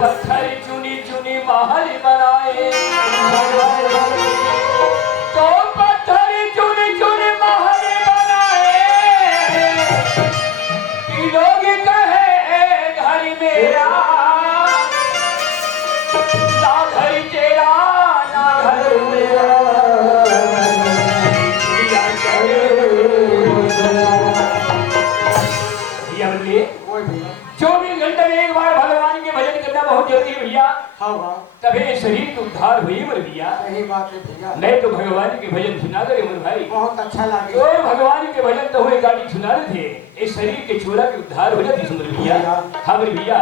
पत्थर चुनी चुनी महल बनाए, तो पत्थर चुनी चुनी महल बनाए, लोग कहे घर मेरा ना घर तेरा ना घर मेरा। 24 घंटे में एक बार भगवान के भजन करना बहुत जरूरी है भैया। तभी शरीर का उद्धार हुई मर भैया। सही बात है भैया। नहीं तो भगवान के भजन सुना करे उमर भाई, बहुत अच्छा लगे। तो भगवान के भजन तो हुए गाड़ी सुना रहे थे, इस शरीर के चोरा के उद्धार हो जाती सुंदर भैया। हाँ मेरे भैया,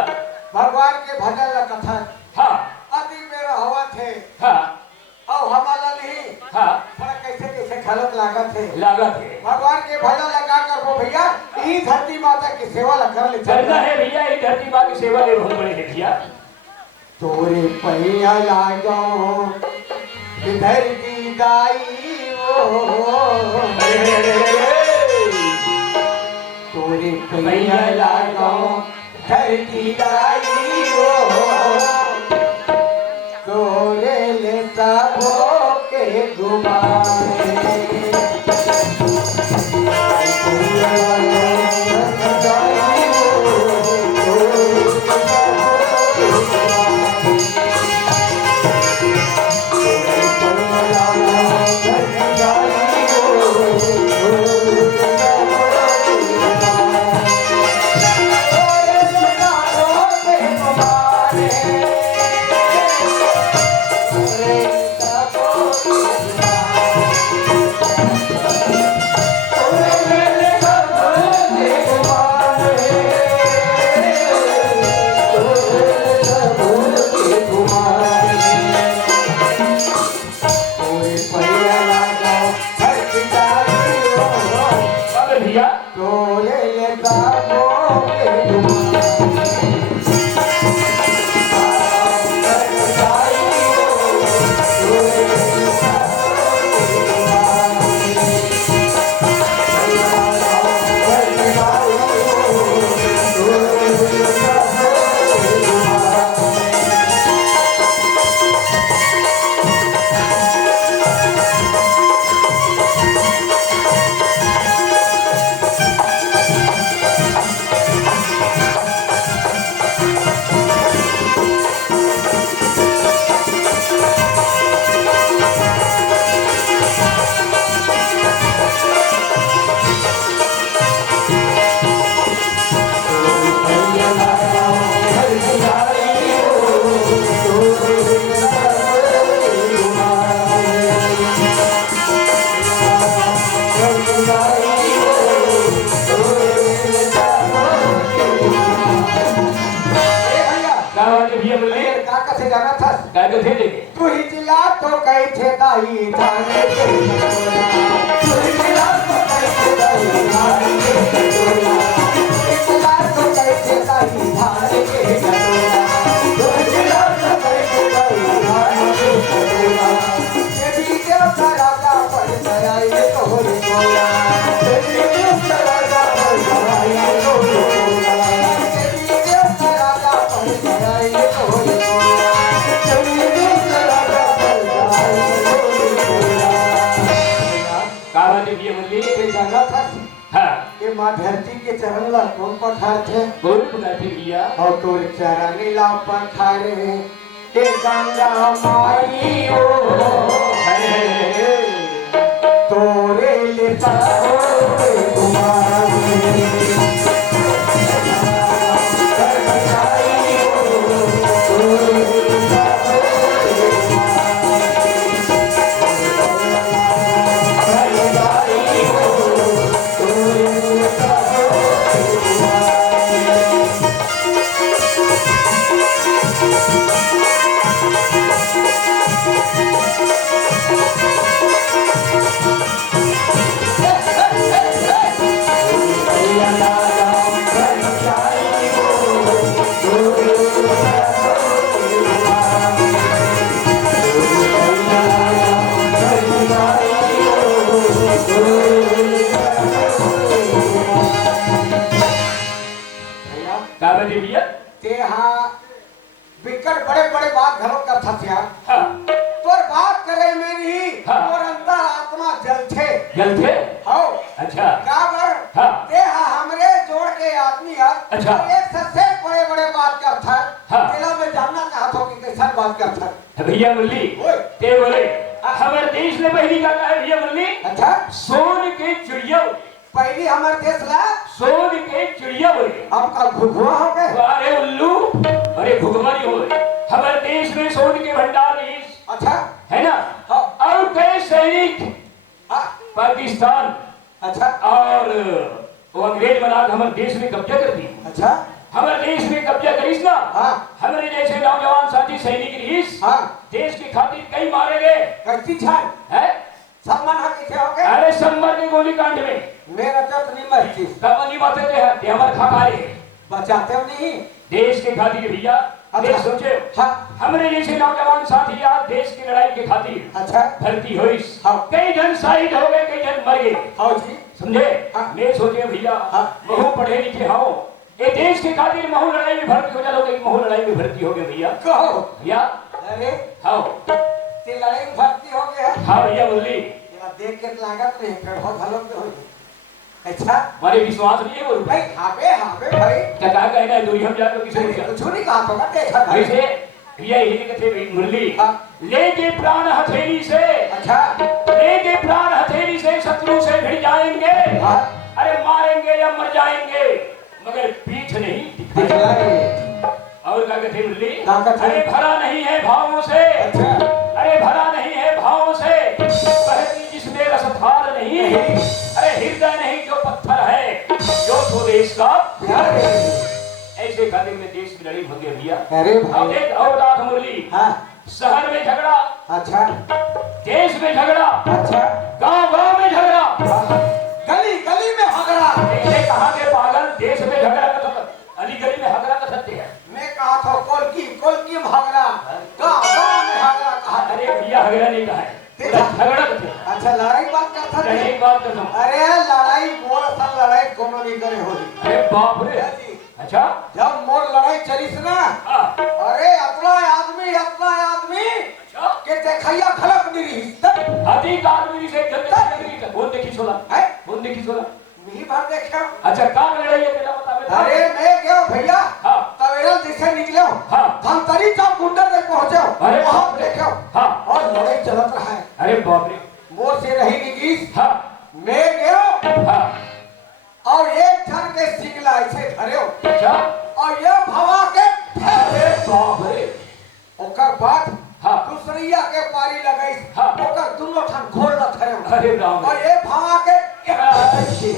भगवान के भजन ला कथा। हाँ अति मेरा हवा थे। हाँ और हमारा नहीं। हाँ थोड़ा कैसे कैसे खलक लागत है। लागत है। भगवान के भजन लगा कर वो भैया ये धरती माता की सेवा ला कर ले। करना है भैया, ये धरती माँ की सेवा ले बहुत बड़े है भैया। तोरे पहिया लागो धरती गाई वो, तोरे पहिया लागो धरती गाई वो, तोरे लेता भोके घुमाए। तू ही जिला तो कई थे दाई थाने के, तू ही जिला तो कई थे दाई थाने के, जिला तो कई थे दाई थाने के, तू ही जिला तो कई थे दाई थाने के, ये भी देवता राजा पर दयाई तोहरी गोला, ये भी देवता राजा पर दयाई तोहरी गोला, ये भी देवता राजा पर दयाई तोहरी गोला। ये माँ धरती के चरण ला कौन पठार थे? कौन पठार थे भैया? और तोर चरण ला पठारे ये गंगा माई ओ, तोरे लेता बिकट बड़े बड़े बात घरों का थसिया हाँ तोर बात करे में नहीं हाँ। तोर अंतर आत्मा जल थे जलते हो अच्छा काबर हाँ ते हमरे जोड़ के आदमी है अच्छा। और एक सबसे बड़े बड़े बात करता है हाँ। तेला में जानना चाहता हूँ कि कैसा बात करता है तो भैया मुरली ओए ते बोले हमारे देश में पहली क्या है भैया मुरली अच्छा सोन के चिड़िया बोले पहली हमारे देश ला सोन के चिड़िया बोले अब कल घुघुआ हो गए अरे उल्लू अरे भुगमरी हो हमारे देश में सोन के भंडार नहीं अच्छा है ना हाँ। और कई सैनिक हाँ। पाकिस्तान अच्छा और वो अंग्रेज बना के हमारे देश में कब्जा कर दी अच्छा हमारे देश में कब्जा करीस ना हाँ हमारे जैसे नौजवान साथी सैनिक रहीस हाँ देश की खातिर कई मारे गए कैसी छान है सम्मान हक कैसे हो गए अरे संबर के गोली कांड में मेरा तो नहीं मरती कहानी बातें थे हमारे खा बचाते हो नहीं देश के खातिर भैया देश सोचे हाँ हमारे जैसे नौजवान साथी आज देश की लड़ाई के खातिर अच्छा भर्ती हुई हाँ। कई जन शहीद हो गए कई जन मर गए हाँ जी समझे हाँ। मैं सोचे भैया हाँ। महू पढ़े लिखे हो ये देश के खातिर महू लड़ाई में भर्ती हो जाओगे महू लड़ाई में भर्ती हो गए भैया कहो भैया अरे हाँ ते लड़ाई में भर्ती हो गया हाँ भैया बोली ये देख के लागत नहीं फिर हो भलो के हो अच्छा हमारे विश्वास नहीं है वो भाई हावे भाई क्या कहा कहना है दूरी हम जाकर किसी को क्या कुछ नहीं कहा होगा देखा भाई ऐसे भैया यही कहते भाई मुरली हाँ। लेके प्राण हथेली से अच्छा लेके प्राण हथेली से शत्रु से भिड़ जाएंगे हाँ अरे मारेंगे या मर जाएंगे मगर पीठ नहीं दिखलाई और क्या कहते मुरली क्या कहते? अरे भरा नहीं है भावों से अच्छा अरे भरा नहीं है भावों से बहती जिसमें रसधार नहीं अरे हृदय नहीं जो पत्थर है जो स्वदेश का प्यार है ऐसे खातिर में देश की लड़ाई भंगे भैया अरे अब भाई देख और बात मुरली हाँ शहर में झगड़ा अच्छा देश में झगड़ा अच्छा गांव गांव में झगड़ा गली गली में झगड़ा ये कहाँ के पागल देश में झगड़ा का अली गली में झगड़ा कर सकते हैं मैं कहा था कोलकी में झगड़ा गाँव गाँव में झगड़ा कहा अरे भैया झगड़ा नहीं कहा है झगड़ा करते हैं अच्छा लड़ाई बात करता लड़ाई थे की बात करता हूँ अरे लड़ाई मोर सन लड़ाई कोनो नहीं करे होली अरे बाप रे अच्छा जब मोर लड़ाई चलीस ना हाँ अरे अपना आदमी अच्छा के देखैया खलक नहीं रही अधिक आदमी से जनता नहीं बोल देखी छोला है बोल देखी छोला नहीं भर देखा अच्छा कहाँ लड़ाई है मेरा बता अरे मैं गया भैया हाँ तवेरा दिशा निकलो हाँ धमतरी चौक गुंडर तक पहुंचो अरे वहां बाप रे। देखो हाँ और लड़ाई चलत रहा है अरे बाप रे मोर से रही निगीस हाँ मैं गया हाँ और एक ठन के सिंगला ऐसे धरे अच्छा और ये भवा के अरे बाप रे ओकर बाद हाँ दूसरिया के पारी लगाई हाँ। ओकर दोनों ठन घोड़ न धरे अरे राम और ये भवा के अच्छी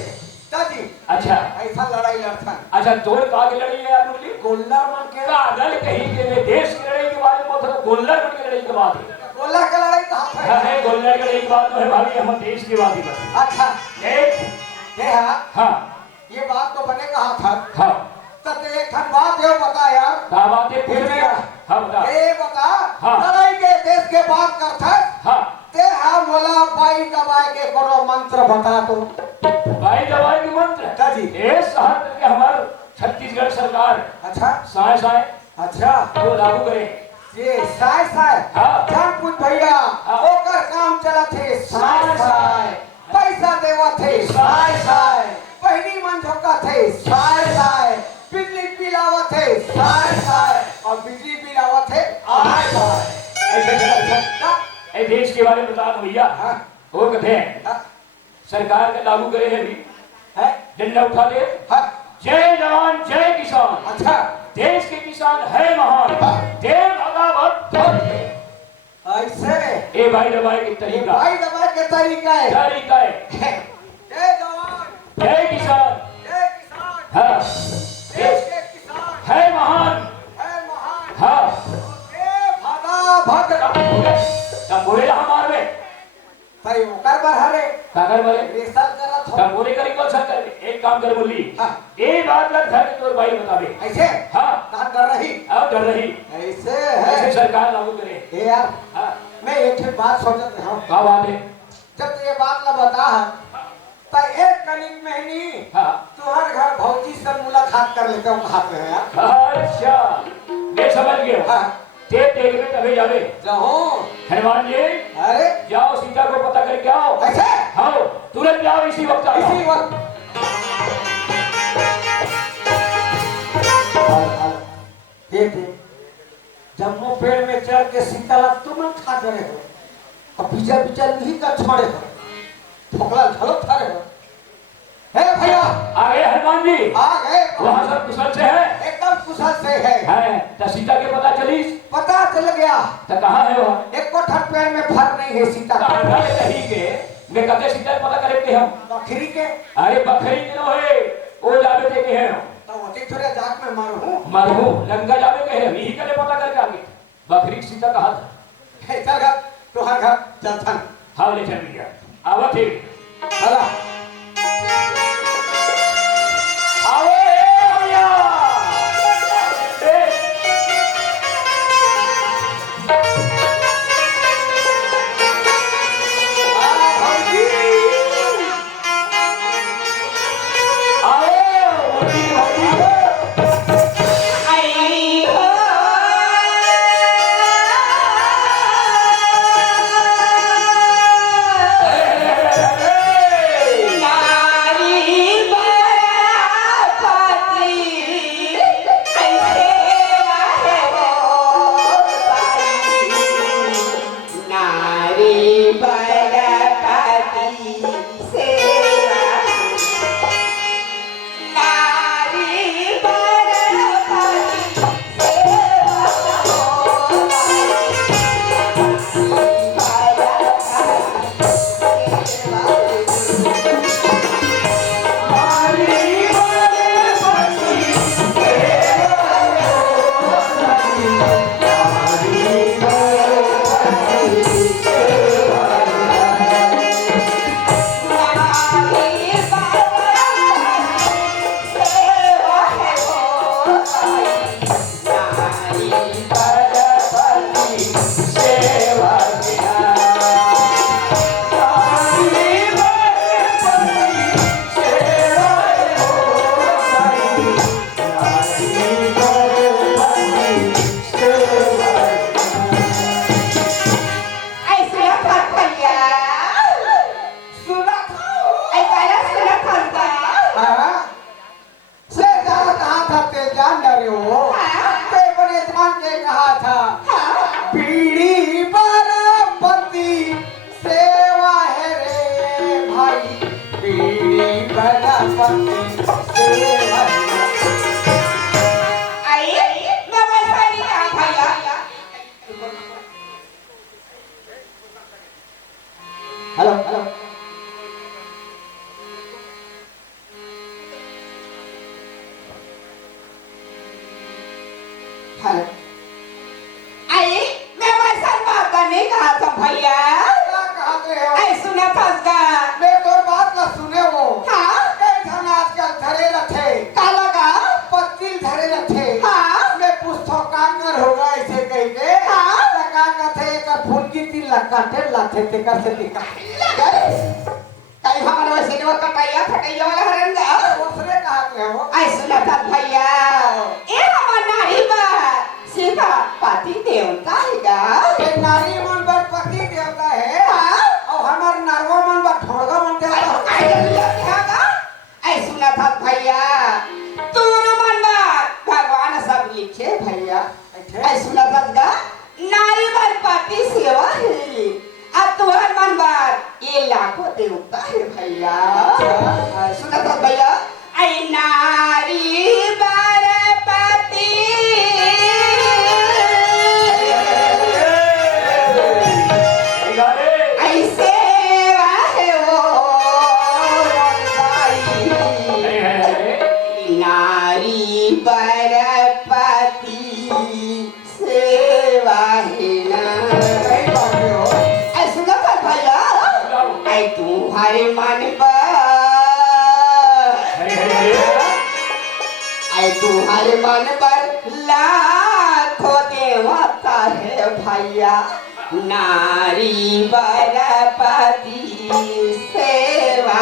दादी अच्छा ऐसा लड़ाई लड़ता अच्छा जोड़ कहा की लड़ाई है यार मुरली गोल्ला मन के पागल कहीं के लिए देश की लड़ाई के बारे में मतलब गोल्लर बन की लड़ाई की बात है गोल्ला का लड़ाई कहाँ है अरे गोल्लर की लड़ाई की बात तो है भाभी हम देश की बात ही कर अच्छा एक ये हाँ हाँ ये बात तो बने कहा था हाँ तब एक ठन बात है बता यार क्या बात है पूछ लिया हाँ बता ये बता हाँ। लड़ाई के देश के बात करता हाँ ते हाँ बोला पाई दबाए के कोनो मंत्र बता तो भाई दवाई की मंत्र दादी ये शहर के हमारे छत्तीसगढ़ सरकार अच्छा साय साय अच्छा वो लागू करे ये साय साय हाँ जान पूछ भैया हाँ। ओकर काम चला थे साय साय पैसा देवा थे साय साय पहली मन झोंका थे साय साय बिजली पिलावा थे साय साय और बिजली पिलावा थे आय साय ऐसे चला ए देश के बारे में बता दो भैया हाँ वो कहते हैं हाँ सरकार का लागू करे है अभी है झंडा उठा दे हाँ जय जवान जय किसान अच्छा देश के किसान है महान देव भगावत ऐसे ए भाई दबाई की ये तरीका भाई दबाए के तरीका है तरीका है जय जवान जय किसान जय किसान हाँ देश के किसान है महान है महान हाँ ए भगा तब बोले हमार में तरी ओकर बर हरे कागर बोले रेसल करत हो तब बोले करी कौन सा कर एक काम कर बोली हाँ। एक बात लग घर तो भाई बतावे ऐसे हाँ कहां डर रही अब डर रही ऐसे ऐसे है सरकार लागू करे ए यार हाँ मैं एक ही बात सोचत रहा हूं क्या बात है जब तू ये बात ला बता है तो एक कनिक महीनी हाँ तुम्हारे घर भौजी से मुलाकात कर लेते हो कहा पे है यार अच्छा ये समझ गए हाँ ते तेग में तभी जावे जाऊं हनुमान जी अरे जाओ सीता को पता करके आओ ऐसे हाँ तुरंत जाओ इसी वक्त आ जाओ इसी वक्त देखे जम्मू पेड़ में चढ़ के सीताला तुम खा रहे हो और पीछे पीछे नहीं का छोड़े हो ठोकला झलक खा रहे हो हे भैया आ गए हनुमान जी आ गए वहाँ सब कुशल से है एकदम कुशल से है तो सीता के पता चली पता चल गया तो कहाँ है वह एक कोठर पेड़ में फर नहीं है सीता का कहाँ कहीं के मैं कहते सीता के पता करे के हम बकरी के अरे बकरी के नो है वो जावे थे के हैं तो वही थोड़े जाग में मारू हूँ मरहू लंका जावे के है यही करे पता करके आगे बकरी सीता कहा था चल घर तोहर घर चल थन हाँ ले चल गया आवा थे चला आओ भैया हेलो हेलो हेलो आई मैं वैसा बात नहीं कहा था भैया क्या कहते हो आई सुना था उसका मैं तो बात ना सुने वो हाँ कई धन आजकल धरे रखे का लगा पत्तिल धरे रखे हाँ मैं पुस्तकांगर होगा ऐसे कह के हाँ टका कथे एक फूल की 3 लाख काटे लाथे ते का से टिका कहीं हमारे वैसे नहीं वो कटाइया फटाइया वाला हरन दा दूसरे कहते हो आई सुना था भैया ए हमार नारी बा सीता पाती देवता है गा एक नारी मन पर पति देवता है हाँ और हमार नरवा मन पर ठोड़गा मन देवता है आई सुना था भैया तुम मन बा भगवान सब लिखे भैया आई सुना था गा नारी बन पाती सेवा है अब तुम्हार मन बात ये लाखों देवता है भैया सुना था भैया आई नारी बारपति आई सेवा है वो नारी बारपति सेवा है ना तुम्हारे मन पर आई तुम्हारे मन पर लाखों देवता है भैया नारी बरपति सेवा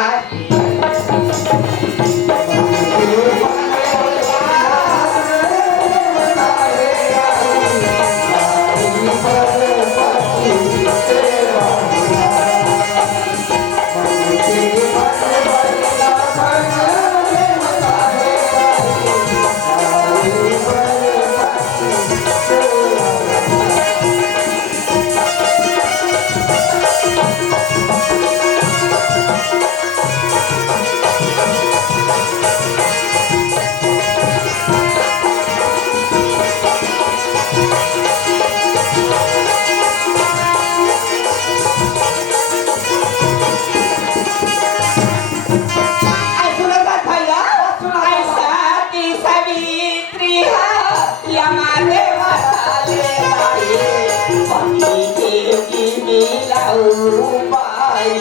पाई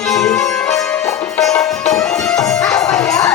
भैया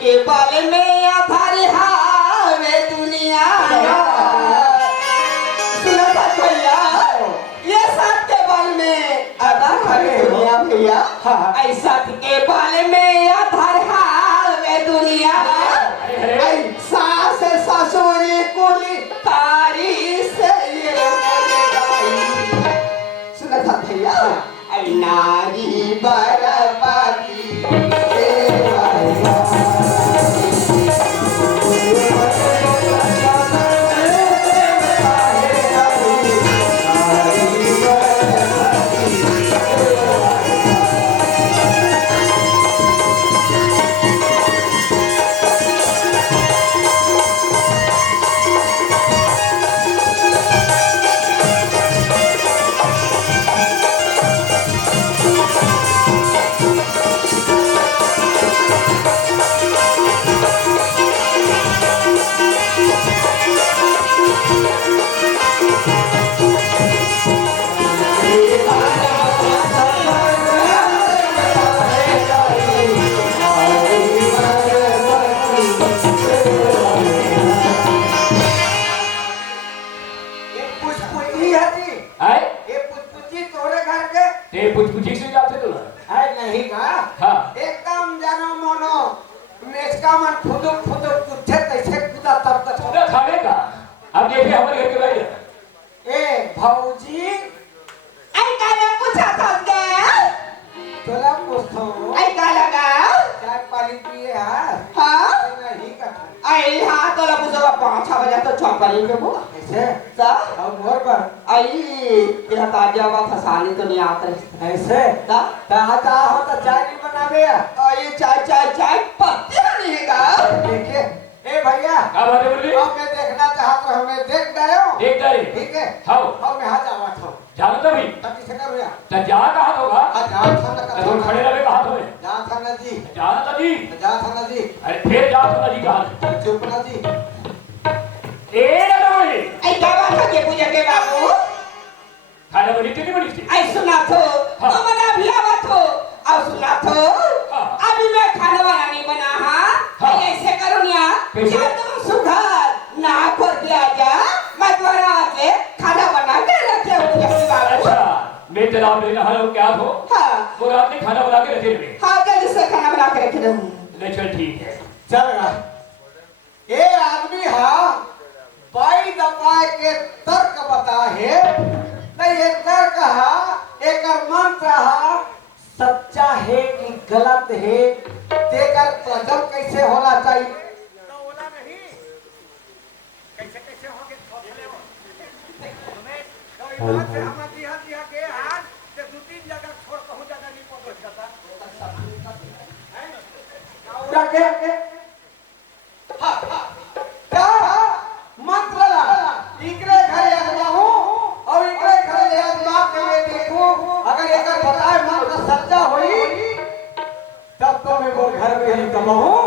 के बाले में आधारी हावे दुनिया सुना था भैया ये साथ के बाल में आधार हावे दुनिया भैया ऐसा के बाले में आधार हावे दुनिया सास ससुरी कुली तारी से ये सुना था भैया नारी बरबादी पुछपुछी से जाते तो है नहीं का हाँ एकदम जानो मोनो मेचका मन फुदुक फुदुक कुत्ते तैसे कुदा तब तक पूरा खाने का अब देखिए हमारे घर के भाई ए भौजी आई काला पूछा था तोला पूछो आई काला का चाय पानी पिए हाँ नहीं का आई हाँ तोला पूछो 5-6 बजे तो चौपाली पे वो ऐसे सा और मोर पर आई तेरा ताजा वा फसाने तो नहीं आता है ऐसे ता आता हो तो चाय नहीं बनावे आई चाय चाय चाय पत्ते नहीं का देखिए ए भैया क्या बात है बोली अब मैं देखना चाहता हूं मैं देख गए हो देख गए ठीक है हाँ अब मैं आ जावा था जानो तो भी तब किसे कर भैया तो जा कहाँ होगा आ जा था ना तो खड़े रहे कहाँ तो जा था ना जी जाना तो जी जा था ना जी अरे फिर जा तो जी कहाँ चुप ना जी ए ना बोली आई क्या बात है के पूजा के बाबू खाना बनी कितनी बनी थी आई सुना तो हाँ। तो मना भी आवा तो और सुना तो हाँ। अभी मैं खाना वाला नहीं बना हाँ। ऐसे करो निया कैसे? क्या तुम सुधार ना कर दिया जा मैं तुम्हारा आके खाना बना के रखे हूँ जब बाबू अच्छा मैं तेरा आप लेना हलो क्या हो हाँ वो रात में खाना बना के रखे हुए हाँ जल्दी से खाना बना के रखे रहूँ ले चल ठीक है चलेगा ये आदमी हा बाई दफा के तर्क बता है नहीं ये तर्क हा एक मंत्र हा सच्चा है कि गलत है देकर कदम कैसे होना चाहिए तो होना नहीं कैसे कैसे होगे थोड़े तो ये बात है हम दिया के आज से 2-3 जगह छोड़ कहूं जगह नहीं पहुंच जाता है उड़ा के क्या मंत्र ला इकरे घर आजमाऊं और इकरे घर आजमा के मैं देखूं अगर एक बताए मंत्र सच्चा होई तब तो मैं वो घर में ही कमाऊं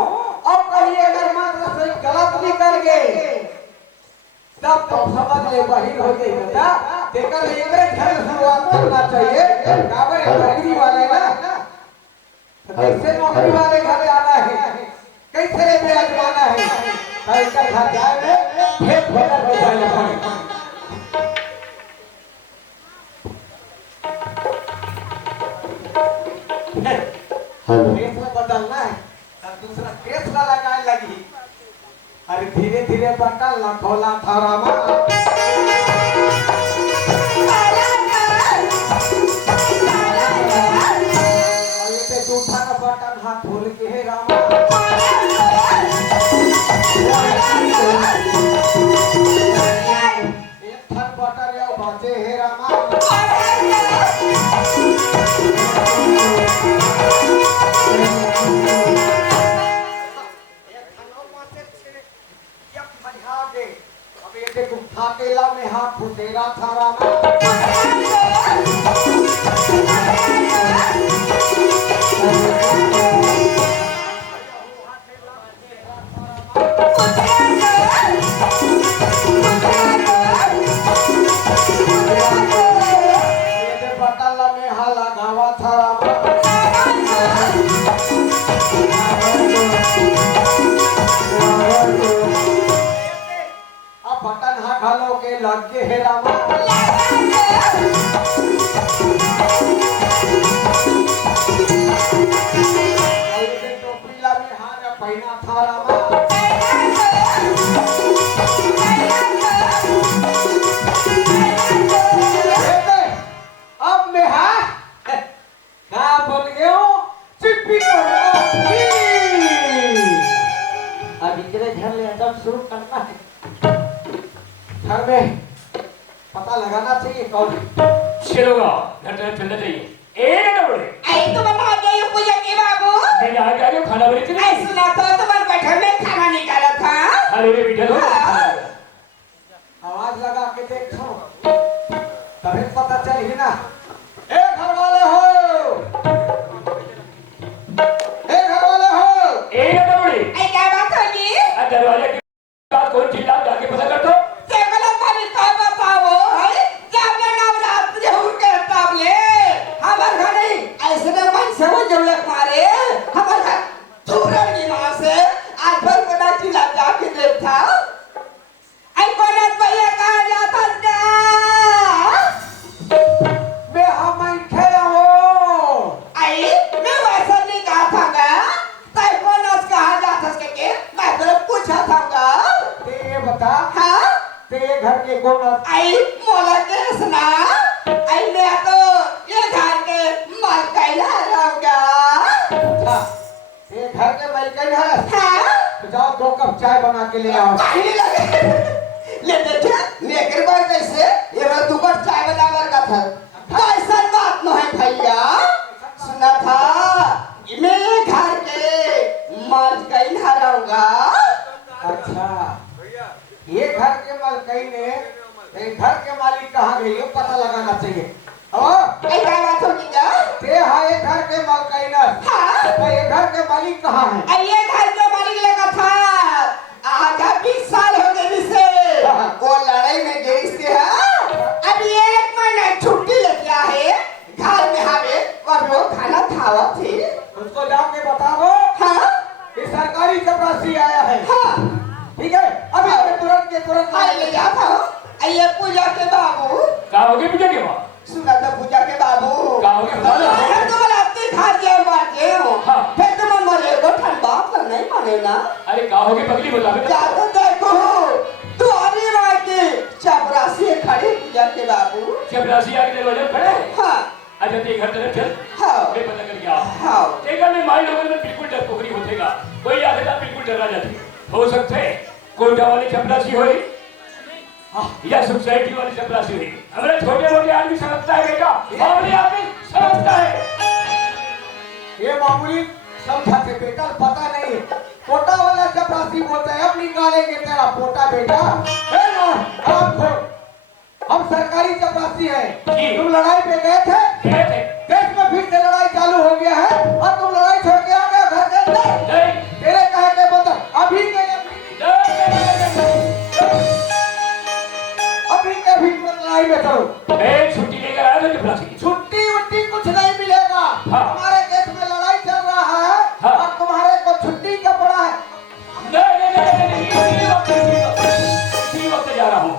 और कहीं अगर मंत्र से गलत निकल गए तब तो समझ ले बहिर हो गई बेटा देखकर इकरे घर शुरुआत करना चाहिए काबर नौकरी वाले ना तो कैसे नौकरी वाले घर जाना है कैसे रे आजमाना है कैसे घर जाए में खेत भर हो जाए पानी हेलो केस बदलना है तब दूसरा केस लगाए लगी अरे धीरे धीरे बदल ना खोला था रामा और ये पे जूठा का बटन हाथ भूल के है रामा एक थन देख अकेला में हाथ फुटेरा थारा ना ये बटला में हाला गावा थारा अब बटन हा घालो के लग के हे रामा टोपीला में हार पहिना था रामा अब मैं हा क्या बोल गया चिप्पी अब इतने घर ले एकदम शुरू करना है घर में पता लगाना चाहिए कौन है चलोगा घर तरफ चलना चाहिए एक ना बोले आई तो बता गई पूजा के बाबू मैं यहाँ क्या जो खाना बनी थी आई सुना तो तुम्हारे बैठे में खाना निकाला था अरे रे बेटा लो आवाज लगा के देखो तभी पता चली ना ए घर वाले हो ए घर वाले हो एक ना बोले आई क्या बात होगी दरवाजे के पास कौन चिल्ला जाके पता कर दो केवल तभी तो बताओ है जब मैं नवरात्र जरूर करता ले हमारे घर नहीं ऐसे में मन से वो जरूरत मारे हमारे घर चूरन की मां से आज भर को ना चिल्ला जाके देखता आई कोना भैया कहा जाता ना मैं हम खेला हो आई मैं वैसा नहीं कहा था गा तय कोना कहा जाता के मैं तो पूछा था गा ते ये बता हाँ ते ये घर के कौन आई मोला के सुना आई मैं तो ये घर के मालकिन रहूंगा अच्छा ये घर के मालिक है हाँ तो जाओ 2 कप चाय बना के ले आओ पानी लगे ले देखे लेकर बार कैसे ये मैं 2 कप चाय बनावर का था ऐसा बात न है भैया सुना था मैं घर के मालकिन रहूंगा अच्छा ये घर के मालिक ने ये घर के मालिक कहाँ गई ये पता लगाना चाहिए और ऐसा बात होगी क्या ते हाँ ये घर के मालिक ना हाँ तो ये घर के मालिक कहाँ है ये घर के मालिक लगा था आधा 20 साल हो गए जिसे वो लड़ाई में गई से है अब 1 महीना छुट्टी ले लिया है घर में हमें और वो खाना खावा थे उसको जाके बता दो हाँ ये सरकारी चपरासी आया है हाँ ठीक है अभी अभी तुरंत के तुरंत आई ले जा था ये पूजा के बाबू कहाँ होगी पूजा के वहाँ सुना था पूजा के बाबू कहाँ होगी बता दो अरे तुम रात्रि खा के बाटे हो हाँ। फिर तुम मरे को ठंडा तो नहीं माने ना अरे कहाँ होगी पगली बता दो जाते देखो तुम्हारी माँ की चपरासी खड़ी पूजा के बाबू चपरासी आके दरवाजे पर खड़े हाँ अच्छा ते घर तरफ चल हाँ मैं पता करके आ हाँ देखा मैं माई लोगों में बिल्कुल डर पोखरी होतेगा कोई आगे ना बिल्कुल डरा जाती हो सकते है कोटा वाली चपरासी होई या सोसाइटी वाली चपरासी हुई हमारे छोटे मोटे आदमी समझता है बेटा मामूली आदमी समझता है ये मामूली समझा के बेटा पता नहीं पोटा वाला चपरासी बोलता है अब निकालेंगे तेरा पोटा बेटा है ना हम सरकारी चपरासी है जी। तुम लड़ाई पे गए थे गए थे देश में फिर से लड़ाई चालू हो गया है और तुम लड़ाई छोड़ के आ गए घर के अंदर नहीं तेरे कहे के बता अभी के अभी लड़ाई में करो मैं छुट्टी लेकर आया था चपरासी की छुट्टी उट्टी कुछ नहीं मिलेगा हाँ। हमारे देश में लड़ाई चल रहा है हाँ। और तुम्हारे को छुट्टी क्या पड़ा है नहीं इसी वक्त जा रहा हूँ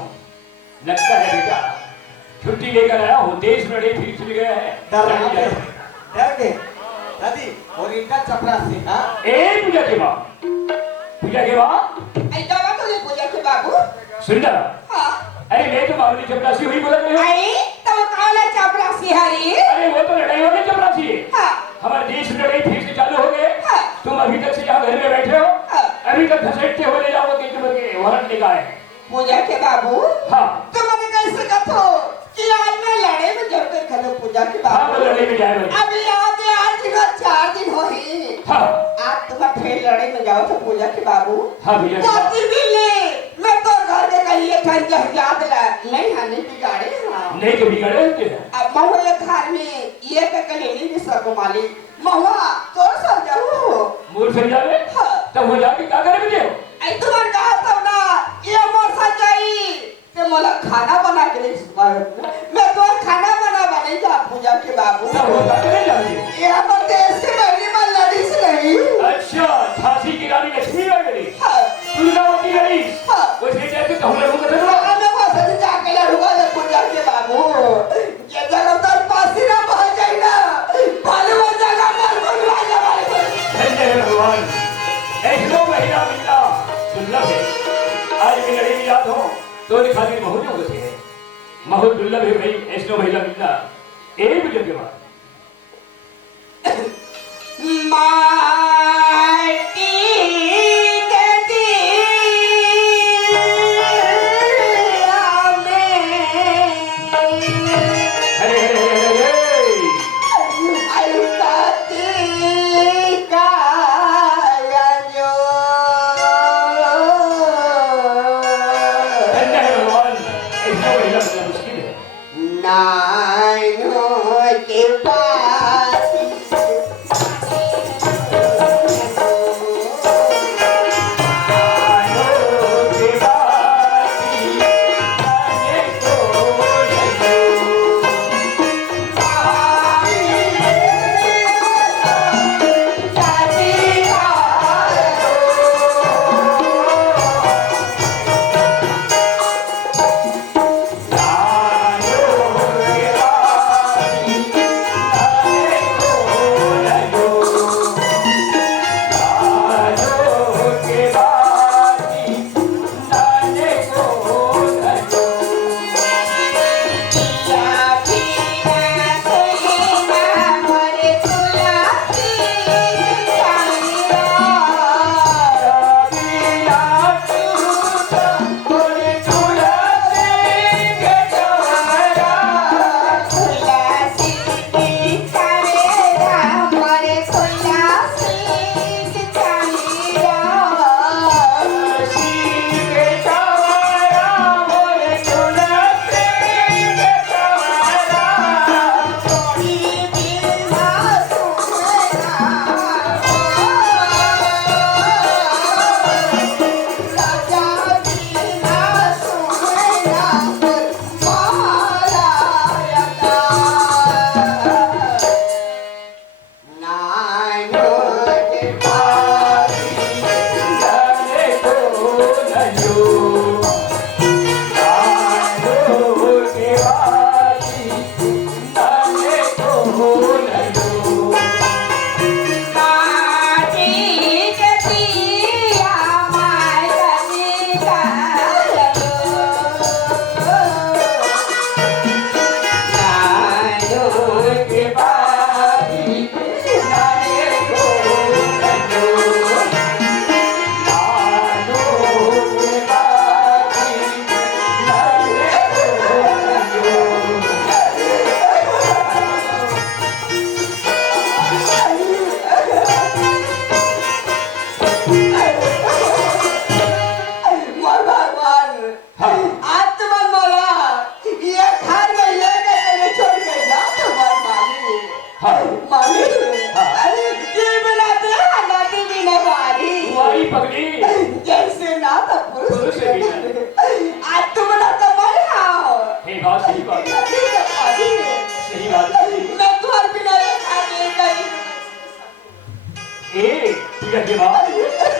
लगता है बेटा छुट्टी लेकर आया हूँ देश में फिर चल गया है डर गए दादी और इनका चपरासी हाँ पूजा के बाद पूजा के बाद ऐसा बात हो पूजा के बाबू सुंदर हाँ अरे मैं तो मामूली चपरासी हुई बोला नहीं आई तो कौन है चपरासी हरी अरे वो तो लड़ाई वाली चपरासी है हाँ हमारे देश में लड़ाई फिर से चालू हो गए हाँ। तुम अभी तक से यहाँ घर में बैठे हो हाँ। अभी तक घसीटते हो ले जाओगे तुम्हें वारंट लेकर आए हैं पूजा के बाबू हाँ तो मैंने कैसे कथो कि आज मैं लड़े में जब तक खलो पूजा के हाँ बाबू वो लड़ाई में जाए भाई अभी याद है 8 दिन और 4 दिन हो ही हाँ आज तुम फिर लड़े में जाओ तो पूजा के बाबू हाँ भैया मोती बिल्ली मैं तो घर के ये ठन जहाज ला नहीं हने बिगाड़े हां नहीं तो बिगड़े होते हैं अब महुआ ये घर में ये के कलेनी भी सको माली महुआ तो सब जाओ मूल फिर जावे हाँ। तब हो जाके क्या करे मुझे आई तुम्हार कहा तब ना ये मोर सजाई ते मोला खाना बना के ले मैं तो खाना नहीं जा पूजा के बाबू तब हो जाके नहीं जावे ये हम देश के बहनी मां लड़ी से नहीं अच्छा झांसी की रानी लक्ष्मी आ गई हाँ। दुर्गावती गई हाँ। वैसे जैसे तो हम लोगों का तो हमें वहां से जाके लड़ूंगा ये पूजा के बाबू ये जगह तो पासी ना बह जाए ना भालू वो जगह पर बनवा जा भाई धन्य है भगवान ऐसो महीना मिलना दुर्लभ है आज की लड़ी में याद हो तो खातिर बहुत होते हैं बहुत दुर्लभ है भाई ऐसो महिला मिलना एक भी जगह बाद माटी के दिया में अरे आई काती का जो धन्य है भगवान ऐसो महिला मिलना मुश्किल है नाइनो के पास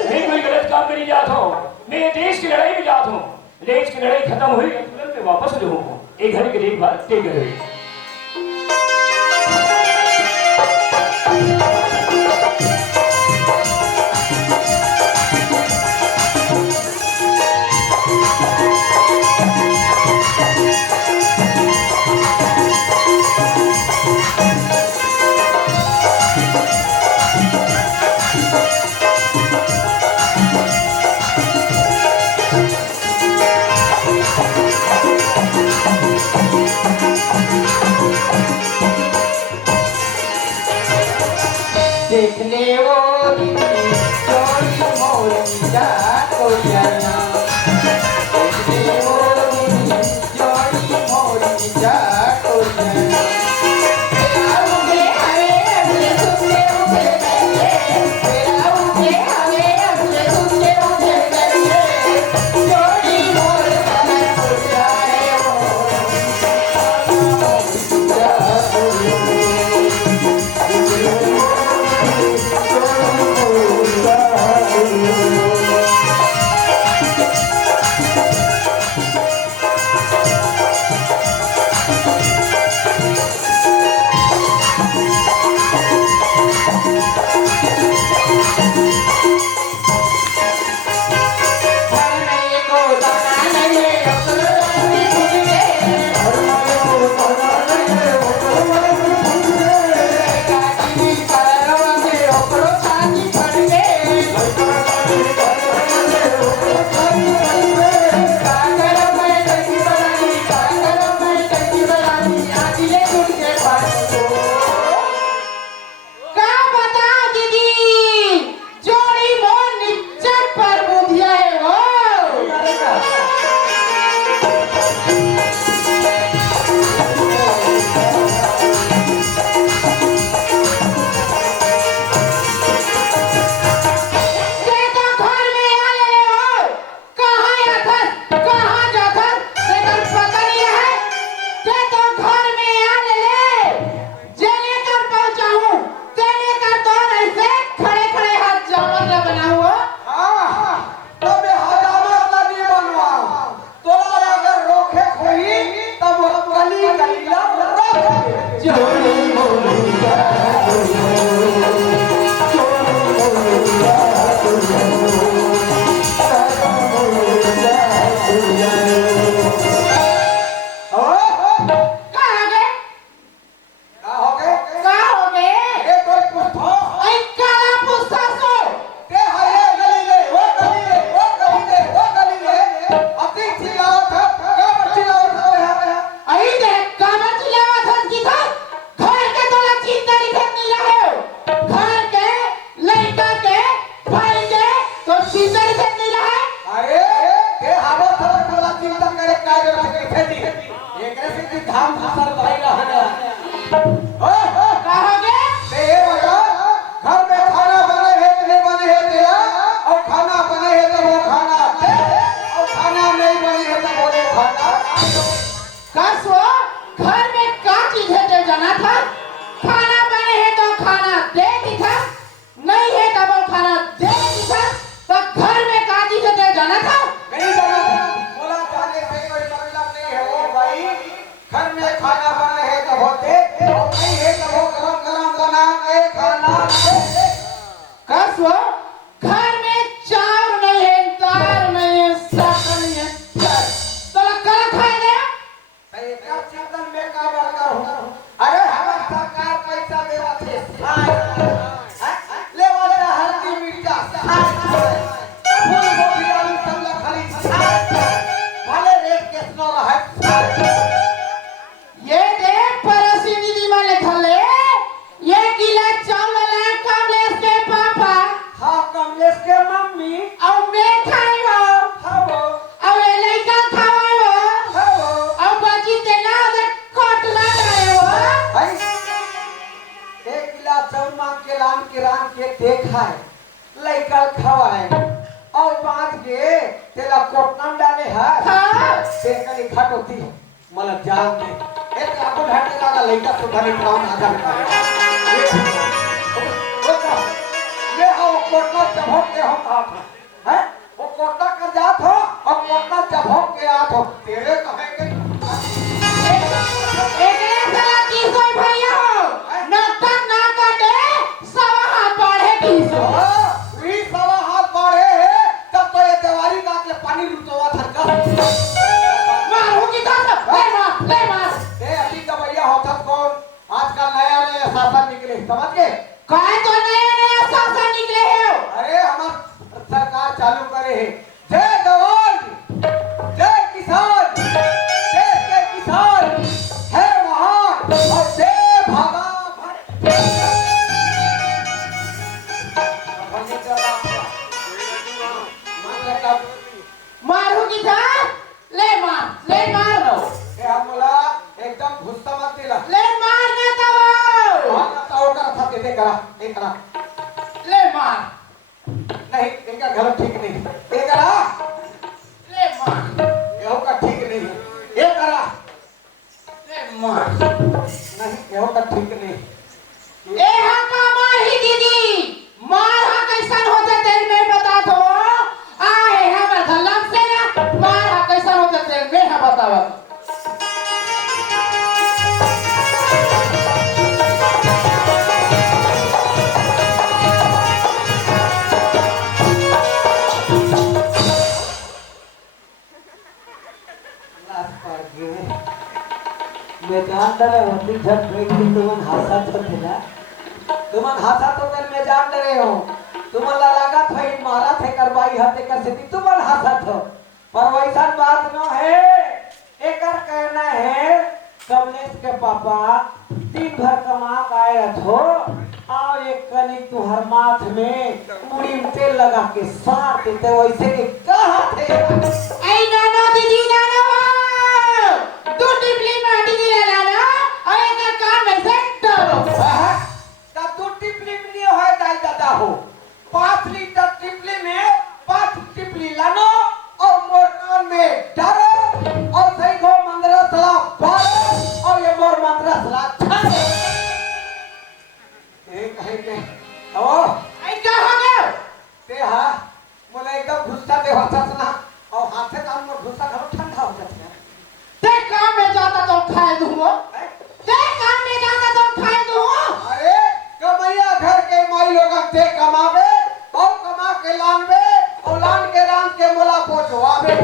मैं कोई गलत काम में नहीं जाता हूँ मैं देश की लड़ाई में जाता हूँ देश की लड़ाई खत्म हुई तुरंत मैं वापस जो हूँ एक घड़ी के दिन बाद टेक गए धाम धूसर भाई रहना कहोगे ये बता घर में खाना बने है कि नहीं बने है तेरा और खाना बने है तो वो खाना दे और खाना नहीं बने है तो बोले खाना कसो घर में क्या चीज है जो जाना था खाना बने है तो खाना दे दी था नहीं है तो वो खाना दे दी था तो घर में क्या चीज है जो जाना था नहीं जाना बोला जाने से कोई मतलब नहीं है वो भाई घर में खाना बने है तो होते और नहीं है तो वो गरम गरम बना के खाना दे कसो घर में चावल नहीं है दाल नहीं है साग नहीं है तो कल खाए दे क्या चिंतन में का बरकर हूँ अरे हमार सरकार पैसा देवा थे ले वाला हल्दी मिर्चा फूल गोभी आलू सब ला खरीद भले रेट कितना रहा ये दे पड़ोसी दीदी वाले खले ये किला चावल है कमलेश के पापा हाँ कमलेश के मम्मी और मैं खाई हो हाँ वो और ये लड़का खावा हो हाँ वो और बाकी तेला दे कोट ला रहे हो भाई एक गिलास चावल मांग के रान के देखा है लइका खवाए और बांध के तेला कोटनाम डाले है हाँ ते कनी घट होती मतलब जान के एक आपको घाटे लगा लइका सुधारी काम आधा ये आओ कोटना चबोक के हम आप हैं वो कोटना कर जात हो और कोटना चबोक के आत हो तेरे कहेंगे एकरे साला किसोई भैया हो नक्कन ना काटे सवा हाथ बढ़े किसो वी सवा हाथ बाढ़े है तब तो ये देवारी का के पानी रुचवा थरका मारू की तरफ ले मार ए अभी का भैया होता कौन आजकल नया नया शासन निकले समझ गए काय तो नया शासन निकले हो अरे हमार सरकार चालू करे है जय जवान जय किसान देश के किसान है महान और जय भागा मारू की तरफ ले मार दो एकदम गुस्सा मत दिला ले मारने दो ताऊ का था के करा एक करा ले मार नहीं इनका घर ठीक नहीं ये करा ले मार गेहूं का ठीक नहीं ये करा ले मार नहीं गेहूं का ठीक नहीं ए हा का माही दीदी मार हा कैसन होते तेल में बता दो आहे हमर धलम से ना मार हा कैसन होते तेल में हा बतावा मैदान डरे होती जब बैठ के तुमन हासा तो थे तुमन हासा तो कर मैदान डरे हो तुमन लगा था इन मारा थे करवाई हते कर से तुमन हासा था पर वैसा बात न है एकर कहना है कमलेश के पापा दिन भर कमा के आए हो आओ एक कनी तुहर माथ में मुड़ी में तेल लगा के साथ देते वैसे के कहा थे ए नाना दीदी नाना तू टिपली में दीदी ला ना और एक काम ऐसे डरो तब तो टिपली में नहीं है दाई दादा हो 5 लीटर टिपली में 5 टिपली लानो और मोर कान में डारो और सही को मंगरा सला बारो और ये मोर मंगरा सला छाड़ो एक है के ओ ए क्या हो गया ते हा मोला एकदम गुस्सा दे होता ना और हाथे काम में गुस्सा करो ठंडा हो जाता है ते काम में जाता तो खाए दूंगा ते काम में जाता तो खाए दूंगा अरे कमैया घर के माई लोग ते कमावे और कमा के लानवे और लान के रान के मोला पहुंचवावे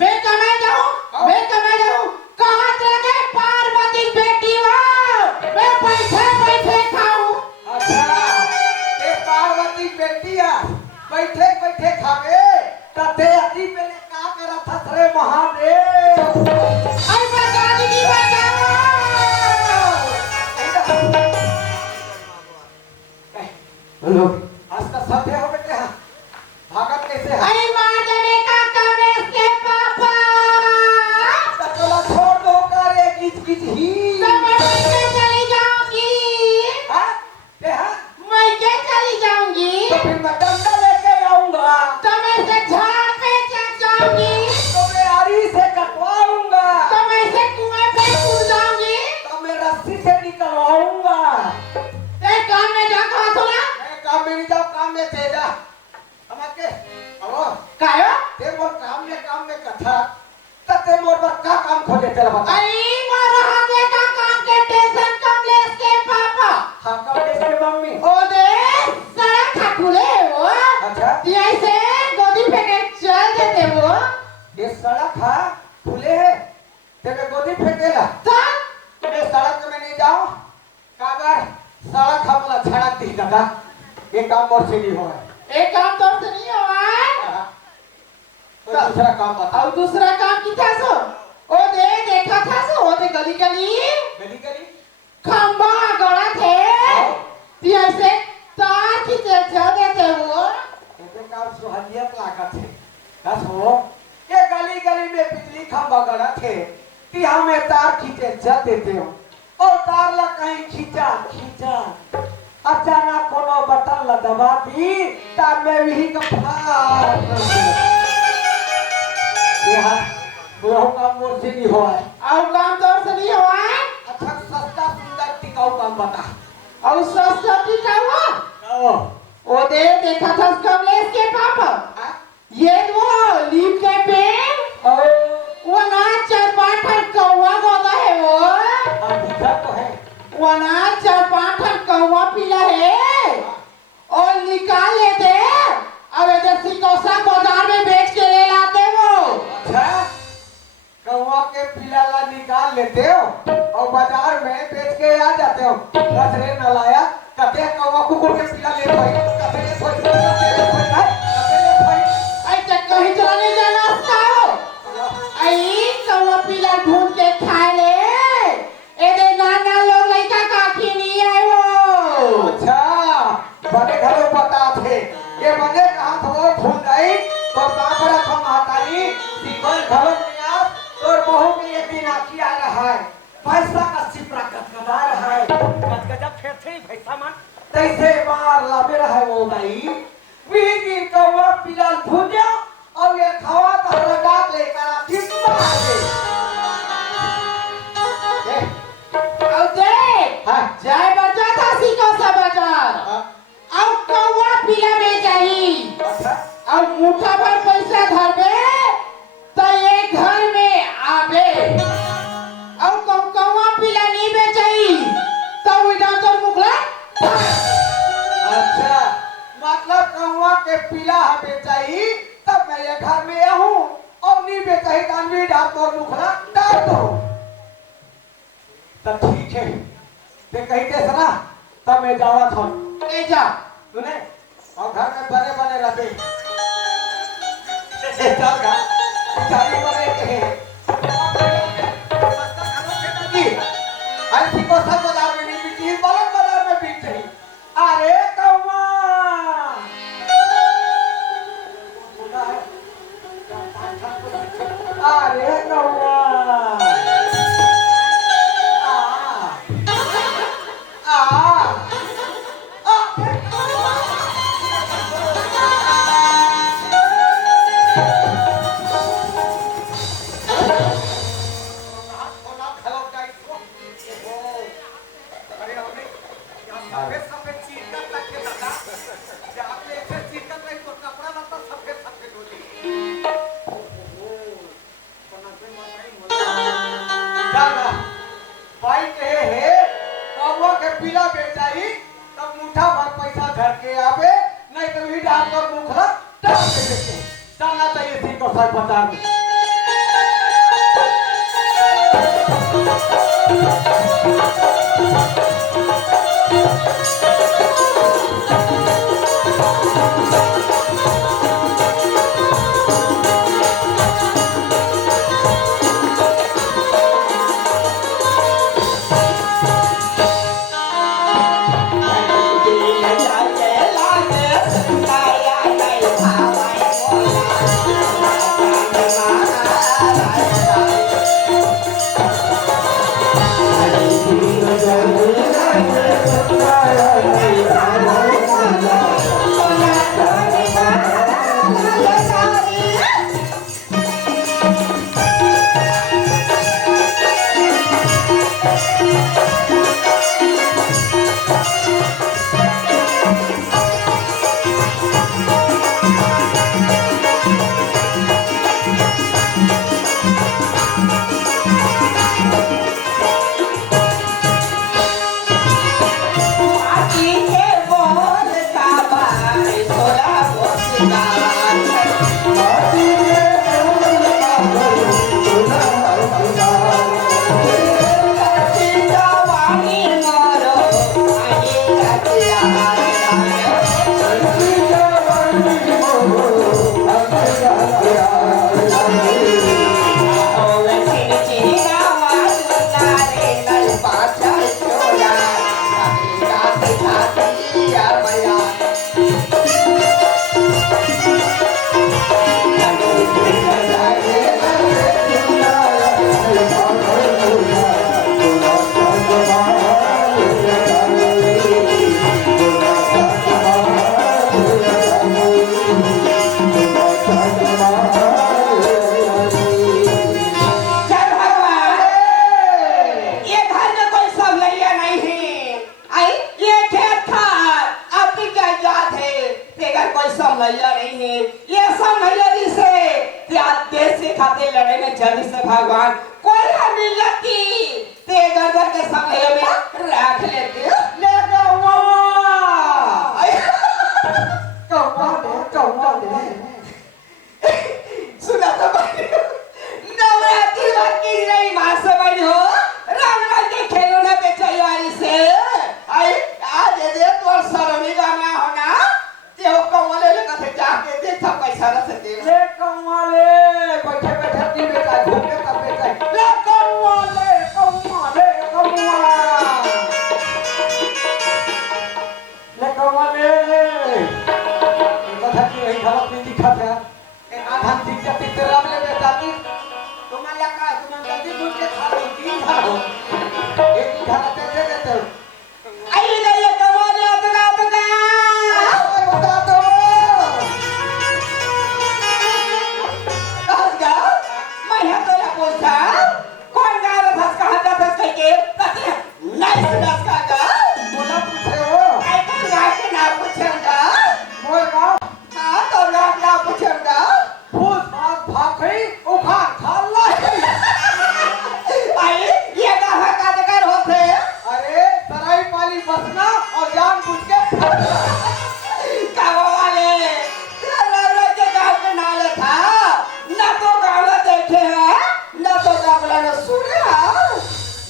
मैं कमाई जाऊं कहां चले पार्वती बेटी हो मैं बैठे खाऊं अच्छा ते पार्वती बेटिया बैठे बैठे खावे तते अति पहले का करा था रे महादेव आई बता दीदी बचाओ लोग आज का सत्य हो बेटे भागत कैसे है आई मार देने का कमलेश के जाऊंगी? तो मैं आरी से कटवाऊंगा, तो मैं इसे कुएं पे कूद जाऊंगी? तो मैं रस्सी से निकलवाऊंगा। ते काम में जा कहा तो ना? मैं काम में नहीं जाऊँ, काम में तेजा हमके अरो कायो? ते मोर काम में कथा तते मोर पर का काम खोजे तेरा बता। आई मारा हमें का काम के टेंशन कम ले इसके पापा। हाँ कब इसके मम्मी ओ दे सड़क खटुले वो। अच्छा दिया इसे गोदी फेंके चल देते वो। ये सड़क है खुले है तेरे गोदी फेंकेला तब मैं सड़क में नहीं जाऊँ कागर सड़क हमला सड़क दी दादा ये काम मोर से नहीं होगा। एक काम तो से नहीं हुआ। तो दूसरा काम बता। और दूसरा काम की था सो? ओ दे देखा था सो ओ दे गली गली गली गली खंबा गड़ा थे। दिया इसे तार खींचे चल देते वो। ये काम सुहलियत लागत है बस हो ये गली गली में बिजली खंभा गड़ा थे कि हमें तार खींचे चल देते हो और तार ला कहीं खींचा खींचा अचानक कोनो बटन ला दबा दी तार में वही का फाड़ कर दिया। यहाँ वो काम मोर से नहीं हुआ है। और काम तो से नहीं हुआ। अच्छा सस्ता सुंदर टिकाऊ काम बता। और सस्ता टिका हुआ ओ ओ दे देखा था कमलेश के पापा। हाँ? ये वो लीप के पेड़ और वो ना चार पांच ठन कौवा गोदा है वो। दिखा तो है वो ना चार पांच ठन कौवा पीला है और निकाल लेते अब इधर सिकोसा बाजार में बेच के ले लाते वो। अच्छा कौवा के पिलाला निकाल लेते हो और बाजार में बेच के आ जाते हो। कचरे नलाया कते कौवा कुकुर के पिला ले भाई कते ले भाई कते ले भाई ऐसे कहीं चलाने जाना साओ आई कौवा पीला ढूंढ के खा ले एदे नाना लोग लइका काठी नहीं आए वो। अच्छा बने घरों पता थे ये बने कहाँ था वो भूल गई तो बाप रखा महतारी सीखल घरों में आप और बहू के एक दिन आखी आ रहा है पैसा का सिपरा कटकटा रहा है कटकटा फेर थे पैसा मन तैसे मार लावे रहा है वो भाई वीगी कौवा पिला भुजा और ये खावा तो लगा लेकर आती मार दे और देख हाँ जाए बचा था सिकोसा बाजार हाँ अब कौवा पीला में जाई अच्छा अब मुठा भर पैसा धरबे तो ये घर में आबे अब कौवा पीला नहीं बेचाई तो विदा तो मुखला। अच्छा मतलब कौवा के पिला है बेचाई तब मैं ये घर में आऊं और नहीं बेचाई कानवी डाल दो मुखरा डाल दो तब ठीक है ते कहते सना तब मैं जावा था ए जा तूने और घर में बने बने रहते चल गा चारी बने के ऐसी को सब बाजार में नहीं बिकती बालक बाजार में बिकते हैं। अरे कौवा अरे कौवा पीला बेचाई तब मुठा भर पैसा धर के आवे नहीं तो ही डाल कर मुखरा डाल के देते चलना चाहिए थी को सर बता दे Hãy subscribe cho kênh Ghiền Mì Gõ để không bỏ lỡ इसे खाते लड़े में जल्दी से भगवान कोई हमें लती ते गर्दन के सामने में रख लेते ले कौवा कौवा दे सुना तो भाई नवरात्रि बाकी नहीं मां समझ हो रंग के खिलौने पे चाहिए से आई आज दे तो सरनी गाना होना ते हो कौवा ले कथे जाके देखा पैसा रख दे ले कौवा ले बैठे बैठे टी बेटा घूम के तब बेटा ले कौवा ले कौवा ले कौवा ले कथा की रही खराब नहीं दिखा था एक आधान ठीक जाती तेरा ले बेटा की तुम्हारा का तुम जल्दी घूम के खा लो तीन खा लो एक खा दे देते आई नहीं कौवा ले अतगा बता दो कहगा मैं है तो या पूछा कौन गा रहा था कहां जाता था के कते नाइस दस का गा बोला पूछे हो आई तो गा के ना पूछूंगा बोल का हां तो ना पूछूंगा फूल भाग भागई उखाड़ खाला आई ये गा का कर होते अरे सराई पाली बसना और जान बुझ के फटना कावा वाले लड़े के गांव के नाले था ना तो गाँव देखे हैं ना तो गाँव ने सुने हैं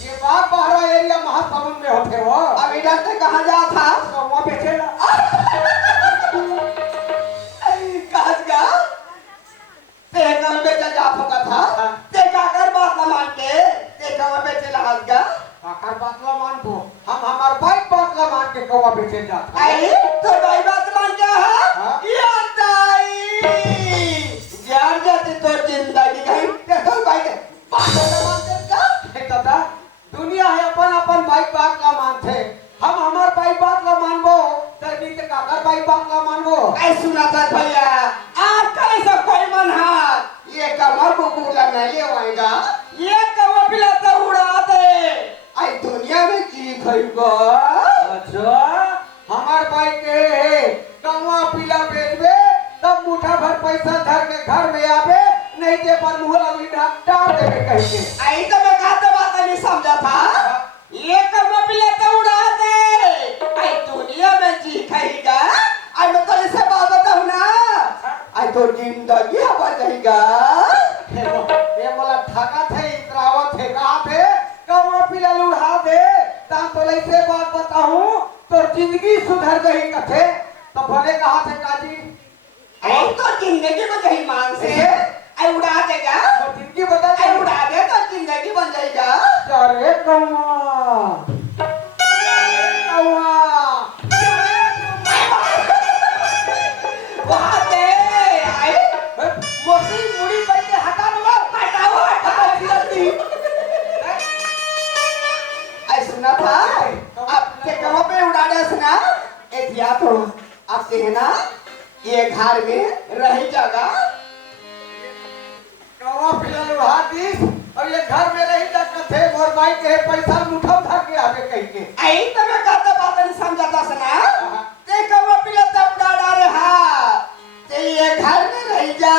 ये बाग बहरा एरिया महासमुंद में होते हो अब इधर से कहाँ जा था कौवा बेचेला कहगा ते गाँव बेचा जा फका था ते काकर बात न मान के ते गाँव बेचे लहाजगा आकर बातला मान को हम हमार बाइक बातला मान के कौवा बेचे जाता आई तो भाई बात मान क्या हाँ? है ये ताई यार जाते तो जिंदगी कहीं देखो भाई बात न मानते का हे दादा दुनिया है अपन अपन बाइक बातला मानते हम हमार बाइक बातला मानबो तभी ते काकर बाइक बातला मानबो ऐ सुना था भैया आप कैसे कोई मन हाथ ये कमर को कूला नहीं ले आएगा ये कमर पिला तो उड़ा दे आई दुनिया में की खरीबो अच्छा हमार बाइक है कौवा पीला बेचबे तब मुठा भर पैसा धर के घर में आवे नहीं के पर मुंह लगी डाल देवे कह के आई तो मैं कहते बात नहीं समझा था ये कमर पिला तो उड़ा दे आई दुनिया में जी खरीगा आई मैं तो इसे बात बताऊं ना आई तो जिंदगी हवा जाएगा ये मला ठगा थे इतरावत थे कहा थे कौवा पीला लुढ़ा दे ता तो ऐसे बात बताऊं तो जिंदगी सुधर गई कथे तो भले कहा थे काजी आई तो जिंदगी में कहीं मान से आई उड़ा देगा तो जिंदगी बदल आई गई उड़ा दे तो जिंदगी बन जाएगा अरे कौवा कौवा वहाँ पे आई मोसी मुड़ी पे के हटा दो हटाओ जल्दी आई सुना था अब के कहाँ पे उड़ा दे सुना ए दिया तो अब से है ना ये घर में रही जगह कौवा पीला लुढ़ा दी और ये घर में रही तक थे और भाई के पैसा मुठा उठा के आवे कह के आई तो मैं कहता बात नहीं समझाता सुना ते कहाँ पे तब उड़ा रहा ते ये घर में रही जा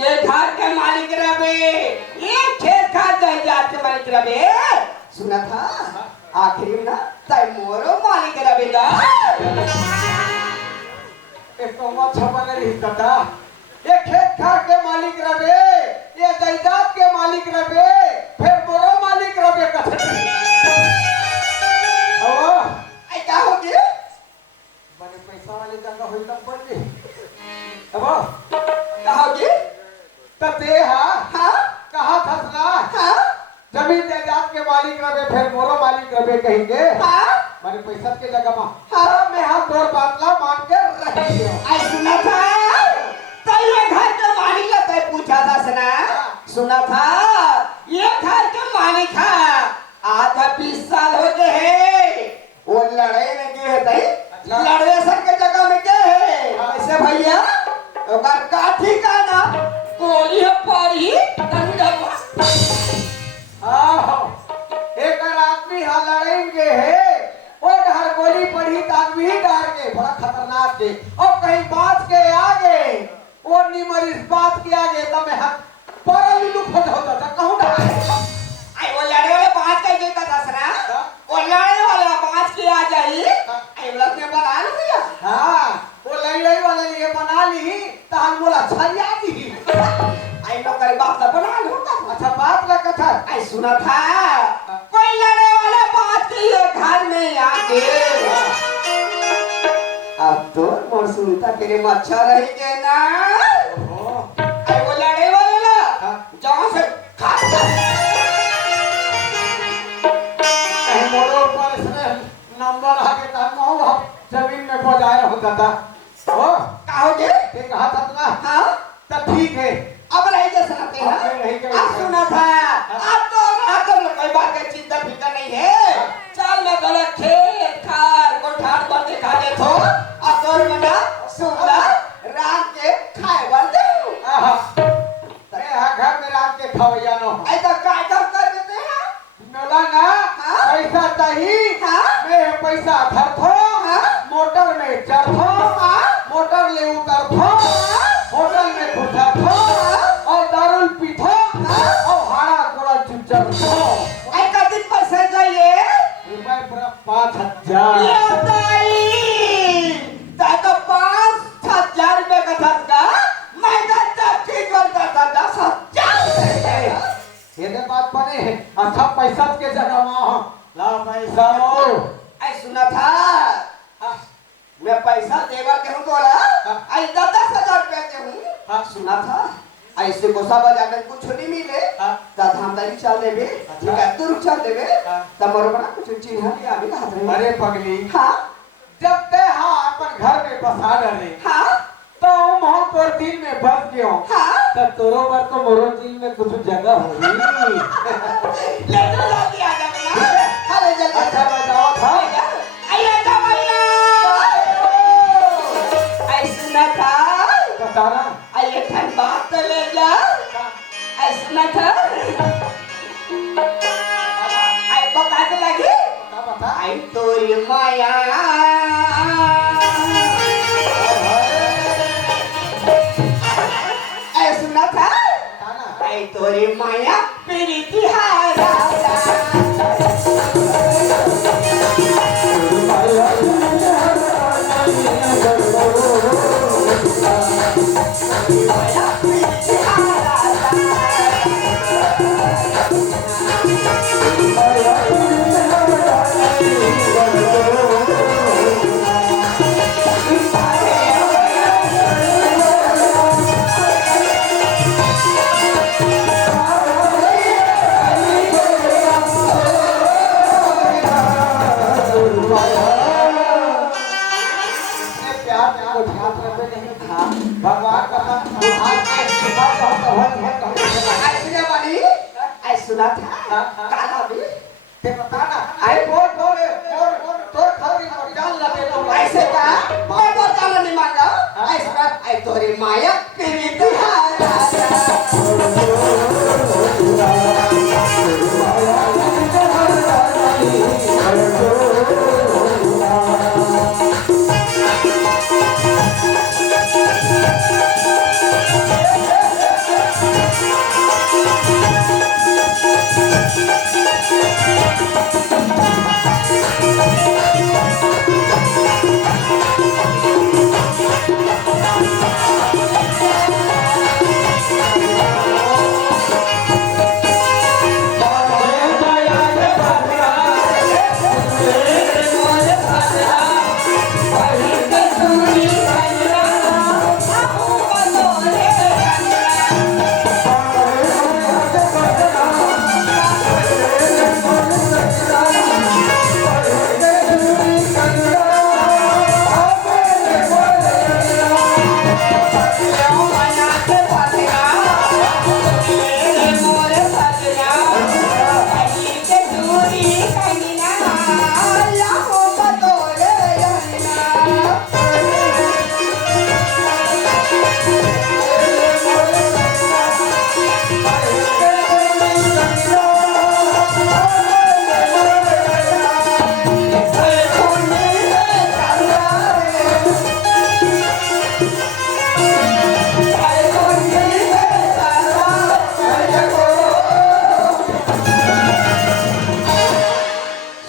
ये घर के मालिक रहे ये खेत खाद रही जा के मालिक रहे सुना था आखिरी में ना ताई मोरो मालिक रवेगा एक कौवा छपन रही दादा ये खेत खार के मालिक रहे ये जायदाद के मालिक रहे फिर बोरो मालिक रहे कथे ओ आई क्या हो गया बने पैसा वाली जगह होई तब बढ़ गई अब क्या हो गया तते हां हाँ कहा फसला हाँ जमीन जायदाद के मालिक रहे फिर बोरो मालिक रहे कहेंगे हाँ मारे पैसा के जगह में हाँ। मैं हाथ दौड़ बातला मान के रही आई सुना था तो ये घर के मालिक है पूछा था सुना था ये घर के मालिक है आज 20 साल हो गए हैं वो लड़ाई में गए थे लड़वे सर के जगह में गए हैं ऐसे भैया अगर काठी का ना गोली है परी दंडवा एक आदमी हाँ लड़ेंगे है वो डर गोली पड़ी तो आदमी ही डर के बड़ा खतरनाक के और कहीं बात के आगे वो निमर इस बात के आगे तो मैं करे बात का बना लो। अच्छा बात का कथा आई सुना था कोई लड़े वाला बात की है घर में आके। अब तो मोर सुनता तेरे मच्छर रही के ना। आई वो लड़े वाले ना जहाँ से मोरो पर इसने नंबर आके था जमीन में बजाया होता था। ओ कहोगे ये कहा था ना। हाँ तो ठीक है अब रही के सुनाते हैं। अब सुना था अब तो कोई बात की चिंता फिकर नहीं है। चल मैं गलत खेत खार को ठाट पर दिखा दे तो असर मना सुनला रात के खाए बन दे। अरे घर में रात के खवैया नो ऐसा काय कर देते हैं नोला ना पैसा चाहिए। मैं पैसा धरथो मोटर में चढ़ो मोटर ले उतरथो होटल में घुसथो और दारू पीथो और हाड़ा गोड़ा चुचरथो। ऐसा दिन पैसे चाहिए रुपए पूरा 5000। ये ताई तो 5000 रुपए का धक्का मैं तो ठीक करता था 10,000। ये दे बात बने है अच्छा पैसा के जगह वहां ला पैसा हो। ऐ सुना था मैं पैसा देवा के हूँ तोरा आई 10,000 रुपया के हूँ। सुना था ऐसे गोसा बाजार में कुछ नहीं मिले तो धामदारी चल देवे ठीक है तू चल देवे तब मोर बड़ा कुछ चीज है अभी हाथ में। अरे पगली हाँ जब ते हाँ अपन घर में बसा डरे हाँ तो मोह तोर दिल में बस गयो हाँ तब तोरो पर तो मोरो दिल में कुछ जगह होगी। ले तो जल्दी आ जा ना। अरे जल्दी अच्छा बजाओ था आइए तो भैया ऐ सुना था बताना आइए ठन बात तो ले जा। ऐ सुना था आई बता के लगी बता आई तोरी माया ऐ सुना था आई तोरी माया प्रीति हारा भगवान का ऐसे वाली ऐ सुना था काला भी ते बताना आई बोल बोल तो खरी जान लगे तो ऐसे का मैं तो जाना नहीं मांगा ऐसा ऐ तोरी माया प्रीति हारा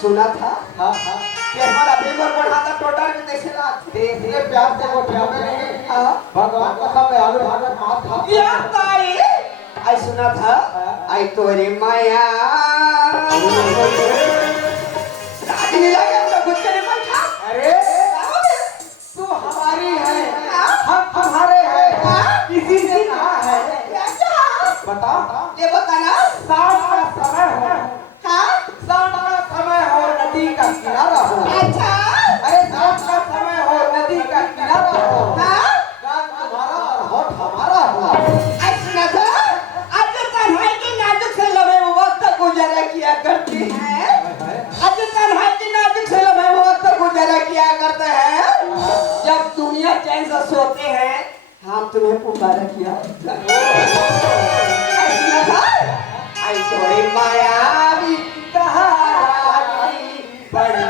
सुना था कि हमारा बेमर बढ़ाता टोटर में देखेला देखिए प्यार से वो प्यार में नहीं भगवान का सब आलू भाजा मार खा या ताई ऐ सुना था आई तोरी माया राजलीला के अपना खुद करे बैठा अरे तू हमारी है हम तुम्हारे हैं किसी ने कहा है बता ये बताना शाम का समय हो हाँ शाम का समय हो नदी का किनारा हो अच्छा अरे शाम का समय हो नदी का किनारा हो हाँ कान तुम्हारा और होठ हमारा हो आई सुना था आज तन्हाई के नाजुक से लम्हे वो वक्त गुजारा किया करते हैं आज तन्हाई के नाजुक से लम्हे वो वक्त गुजारा किया करते हैं जब दुनिया चैन से सोते हैं हम तुम्हें पुकारा किया आई सुना था आई थोड़ी मायावी कहानी बड़ी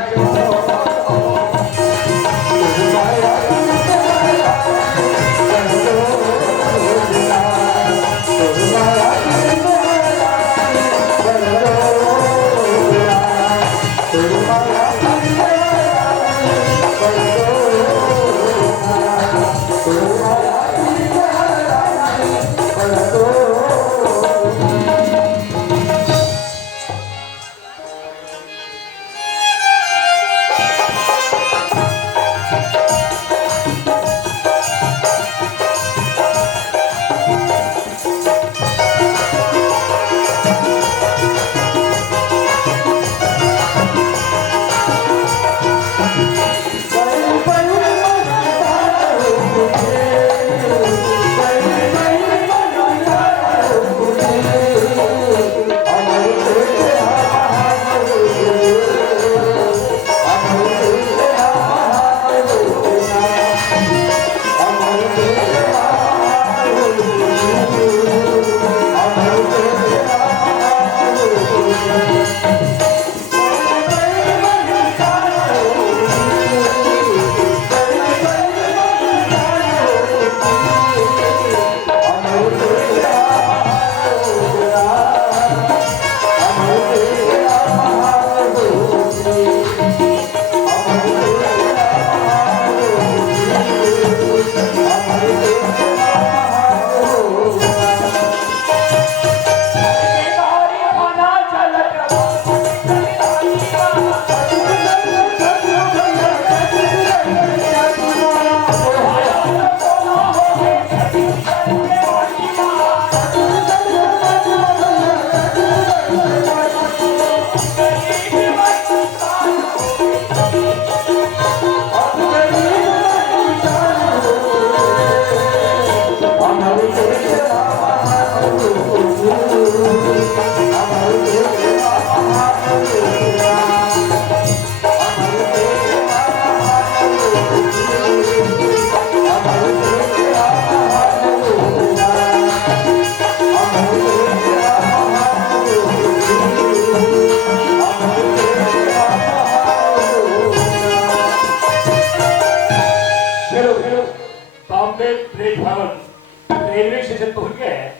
बॉम्बे प्लेटफॉर्म रेलवे स्टेशन पहुंच गए हैं।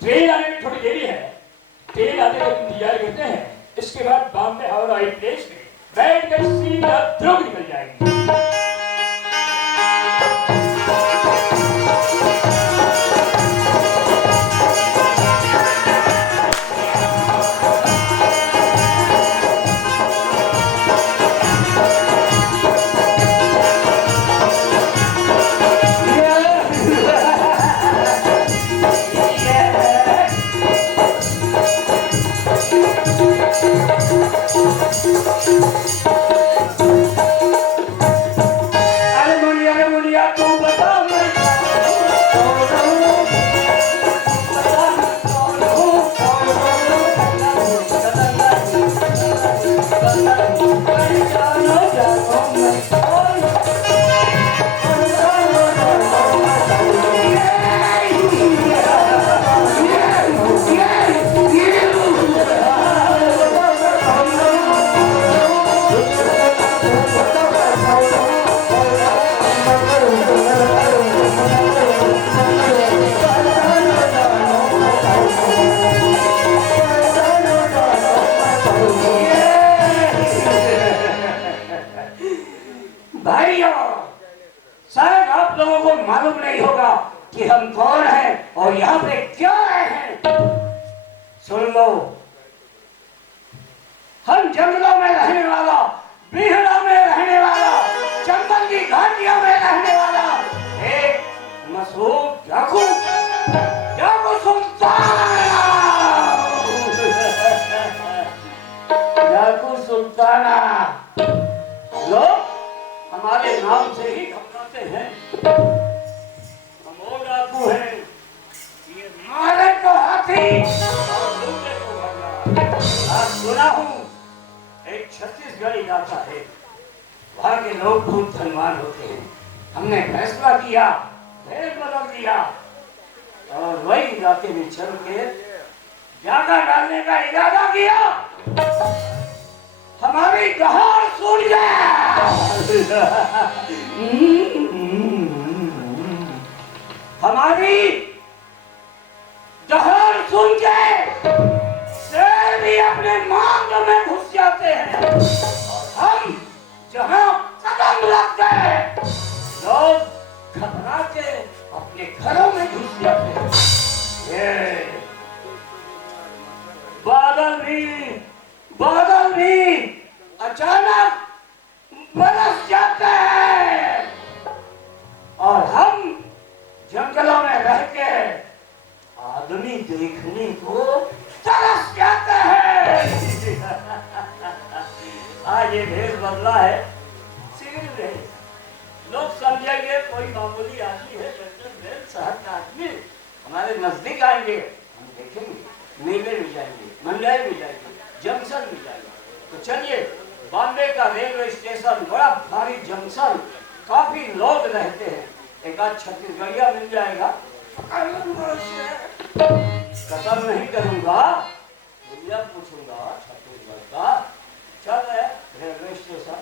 ट्रेन आने में थोड़ी देरी है। ट्रेन आने तक इंतजार करते हैं। इसके बाद बॉम्बे हवाई प्लेस में बैठ कर सीधा ध्रुव निकल जाएंगे। शायद आप लोगों को मालूम नहीं होगा कि हम कौन हैं और यहाँ पे क्यों आए हैं। सुन लो, हम जंगलों में रहने वाला, बिहड़ा में रहने वाला, चंबल की घाटियों में रहने वाला एक मशहूर डाकू सुल्ताना, डाकू सुल्ताना। लोग हमारे नाम से ही घबराते हैं। हम वो डाकू हैं, ये मारे को हाथी और लूटे को भगला। आज सुना हूँ एक छत्तीसगढ़ी गाता है, वहाँ के लोग बहुत धनवान होते हैं। हमने फैसला किया, भेद बदल दिया और वही इलाके में चल के जागा डालने का इरादा किया। हमारी दहाड़ सुन गया, हमारी दहाड़ सुन के शेर भी अपने मांग में घुस जाते हैं और हम जहां कदम रखते हैं लोग घबरा के अपने घरों में घुस जाते हैं। ये बादल भी अचानक बरस जाते हैं और हम जंगलों में रह के आदमी देखने को तरस जाते हैं। आज ये भेष बदला है, सिविल भेष। लोग समझेंगे कोई मामूली आदमी है, शहर का आदमी हमारे नजदीक आएंगे, हम देखेंगे, मेले में जाएंगे, मंडई में जाएंगे, जंक्शन में जाएंगे। तो चलिए, बॉम्बे का रेलवे स्टेशन बड़ा भारी जंक्शन, काफी लोग रहते हैं। एक आध छत्तीसगढ़िया मिल जाएगा, कसम नहीं करूंगा, भैया पूछूंगा छत्तीसगढ़ का। चल रहे रेलवे स्टेशन,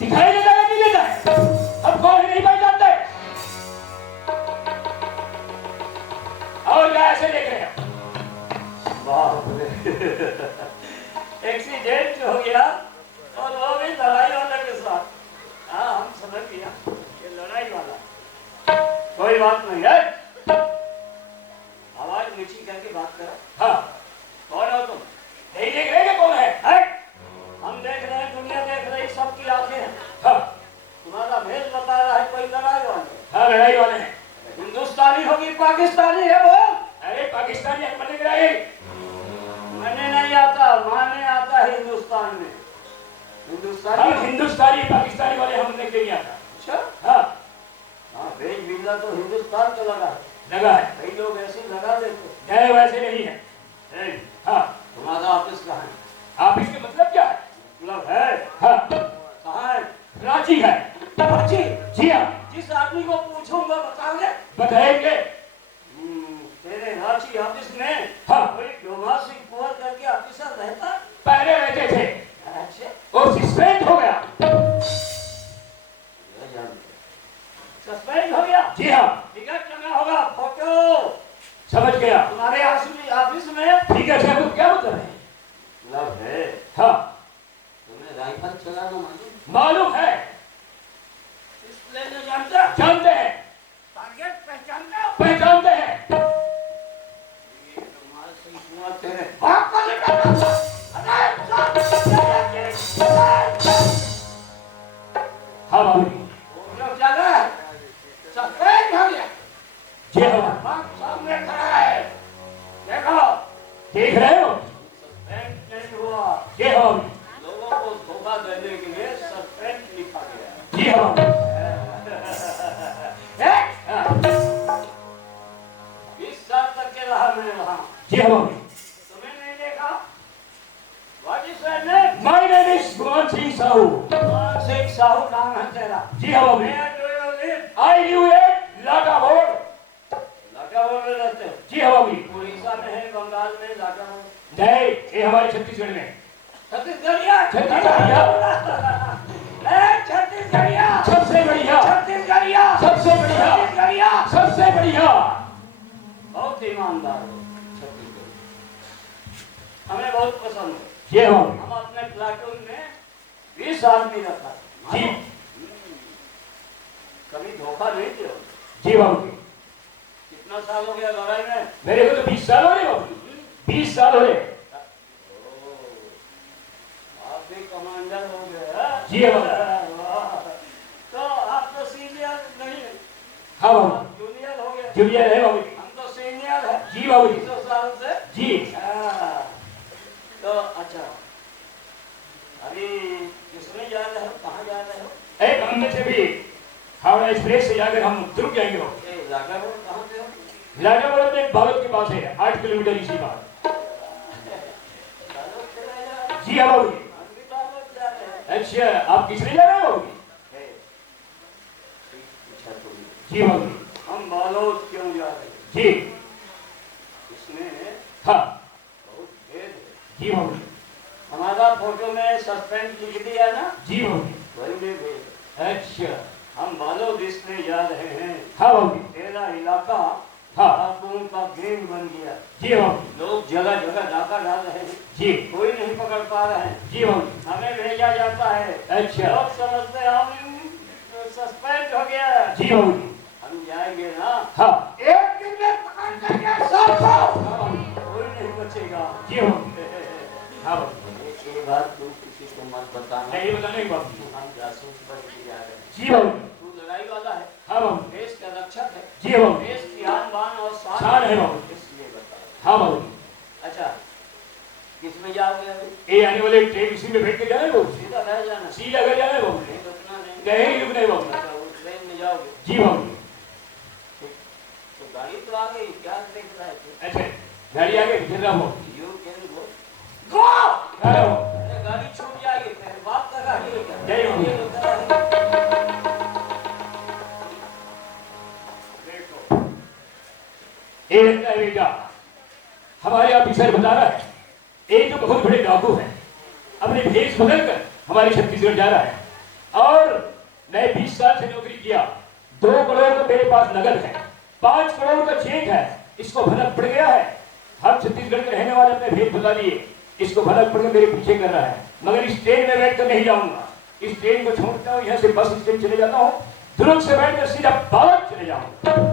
दिखाई देता है नहीं देता है, हम कौन नहीं पाई जाते। और क्या ऐसे देख रहे हैं? एक्सीडेंट हो गया और वो भी लड़ाई वाले के साथ। हाँ, हम समझ गया ये लड़ाई वाला। कोई बात नहीं है, आवाज नीची करके बात करो। हाँ, कौन हो तुम? नहीं देख रहे कौन है? हम देख रहे हैं, दुनिया देख रही, सबकी आंखें हैं। हाँ, तुम्हारा भेष बता रहा है कोई लड़ाई वाले। हाँ, लड़ाई वाले हैं। हिंदुस्तानी होगी पाकिस्तानी है वो? अरे पाकिस्तानी मैंने नहीं आता, माने आता है हिंदुस्तान में। हिंदुस्तानी हिंदुस्तानी पाकिस्तानी वाले हमने नहीं आता। अच्छा, हाँ हाँ, भेज वीजा तो हिंदुस्तान का लगा है। कई लोग ऐसे लगा देते हैं, वैसे नहीं है। हाँ, तुम्हारा ऑफिस कहाँ है? ऑफिस के मतलब क्या है? मतलब है, हाँ, कहाँ है? रांची है। रांची? जी हाँ। जिस आदमी को पूछूंगा बताओगे? बताएंगे। तेरे रांची ऑफिस में हाँ कोई डोमासी कुंवर करके ऑफिसर रहता? पहले रहते थे। अच्छा, वो सस्पेंड हो गया। सस्पेंड हो गया? जी हाँ। टिकट लगा होगा, फोटो। समझ गया। तुम्हारे ऑफिस में ठीक है, क्या मतलब है? मतलब है, हाँ, तुम्हें राइफल चलाना मालूम है? इसलिए जानते हैं। टारगेट पहचानते हैं। तेरे बाप को हाँ बाबू सफेद हो गया। जी हाँ, सामने खड़ा है, देखो। देख रहे हो? सस्पेंड नहीं हुआ। जी हाँ, लोगों को धोखा देने के लिए सस्पेंड लिखा गया। जी हाँ। 20 साल तक के रहा मैं वहाँ। जी हाँ, तुम्हें नहीं देखा? What is your name? My name is Bhuvan Singh Sahu. Bhuvan Singh Sahu नाम है तेरा? जी हाँ बाबू। Where do you live? I live at लाटाभोर। लाटाभोर में रहते हो? जी हाँ बाबू। उड़ीसा में है, बंगाल में लाटाभोर? नहीं, ये हमारे छत्तीसगढ़ में। छत्तीसगढ़िया? छत्तीसगढ़िया सबसे बढ़िया, छत्तीसगढ़िया सबसे बढ़िया, छत्तीसगढ़िया सबसे बढ़िया। बहुत ईमानदार हो छत्तीसगढ़। हमें बहुत पसंद है। ये हो हम अपने प्लाटून में 20 आदमी रखा जी कभी धोखा नहीं दिया। जी बाबू जी। कितना साल हो गया लड़ाई में? मेरे को तो 20 साल हो रहे बाबू जी, 20 साल हो रहे। आप भी कमांडर हो गए हाँ? जी बाबू। वाह। तो आप तो सीनियर नहीं है। हाँ बाबू। आप जूनियर हो गए। जूनियर है बाबू जी। हम तो सीनियर है जी बाबू जी। 200 साल से। जी हाँ। तो अच्छा अभी किसमें जा रहे हो, कहाँ जा रहे हो? एक हम से भी हावड़ा एक्सप्रेस से जाकर हम दुर्ग जाएंगे बाबू। ये लागा रोड कहाँ पे हो? लाडा वाला तो एक भारत के पास है 8 किलोमीटर इसी बात। दादर चले जा रहे हो? जी हाँ बाबू जी। हम भी दादर जा रहे हैं। अच्छा आप किस लिए जा रहे हो बाबू जी? अच्छा तो जी बाबू जी। हम बालोद क्यों जा रहे हैं? जी इसमें हाँ बहुत भेद है। जी बाबू जी। हमारा फोटो में सस्पेंस लिख दिया ना, जी बाबू जी। वही में भेद है। अच्छा हम बालोद इसमें जा रहे हैं। हाँ बाबू जी। तेरा इलाका हाँ डाकुओं का गेम बन गया। जी बाबू जी। लोग जगह जगह डाका डाल रहे हैं, जी कोई नहीं पकड़ पा रहे हैं। जी बाबू जी। हमें भेजा जाता है, अच्छा लोग समझते हैं हम सस्पेंड हो गया। जी बाबू जी। हम जाएंगे ना, हाँ एक दिन में पकड़ लेंगे सबको, कोई नहीं बचेगा। जी बाबू जी। हाँ बाबू जी। ये बात तू किसी को मत बताना। नहीं बताने की बाबू जी। हम जासूस बन के जा रहे हैं। जी बाबू जी। तू लड़ाई वाला है, हाँ बाबू जी। देश का रक्षक है, जी बाबू जी। देश की आन बान और शान है बाबू। इसलिए बता। हाँ बाबू जी। अच्छा किसमें जाओगे अभी? ये आने वाले ट्रेन इसी में बैठ के जाना है बाबू जी। सीधा रह जाना, सीधा घर जाना है बाबू जी। नहीं रुकना नहीं। कहीं रुकना है बाबू जी। अच्छा उस ट्रेन में जाओगे जी बाबू जी। तो गाड़ी तो आ गई, क्या देख रहा है तू? अच्छा गाड़ी आगे चल रहा हो। You can go. Go hello अरे गाड़ी छूट जाएगी, तेरे बाप का गाड़ी है क्या? जय हो। ये लोग करा है। देखो ये लगता है बेटा हमारे ऑफिसर बता रहा है एक तो बहुत बड़े डाकू है अपने भेष बदल कर हमारे छत्तीसगढ़ जा रहा है और मैं 20 साल से नौकरी किया 2 करोड़ का मेरे पास नगद है 5 करोड़ का चेक है इसको भनक पड़ गया है हम छत्तीसगढ़ के रहने वाले अपने भेष बदला दिए इसको भनक पड़ के मेरे पीछे कर रहा है मगर इस ट्रेन में बैठ कर नहीं जाऊंगा इस ट्रेन को छोड़ता हूँ यहाँ से बस स्टैंड चले जाता हूँ दुर्ग से बैठ कर सीधा बालोद चले जाऊंगा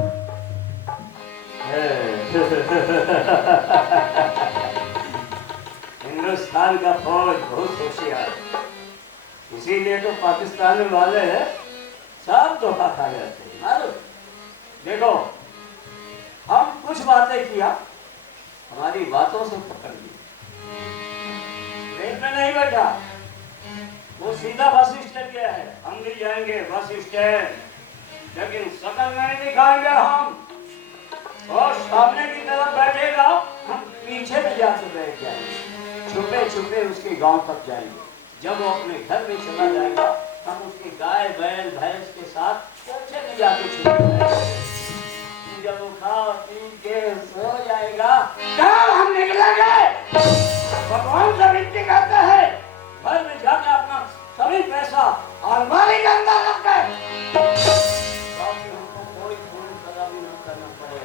हिंदुस्तान का फौज बहुत होशियार है, इसीलिए तो पाकिस्तान वाले सब धोखा खा जाते हैं। मालूम? देखो हम कुछ बातें किया, हमारी बातों से पकड़ ली, ट्रेन में नहीं बैठा, वो सीधा बस स्टैंड गया है। हम भी जाएंगे बस स्टैंड, लेकिन शकल नहीं दिखाएंगे हम, और सामने की तरफ बैठेगा, हम पीछे भी जाके बैठ जाएंगे, छुपे छुपे उसके गांव तक जाएंगे। जब वो अपने घर में चला जाएगा, हम उसके गाय बैल भैंस के साथ पीछे नहीं जाके छुपे जाएंगे। जब वो खा पी के सो जाएगा, तब हम निकलेंगे। भगवान से विनती करता है, घर में जाके अपना सभी पैसा अलमारी के अंदर रख दे, ताकि हमको कोई सजा भी न करना पड़े।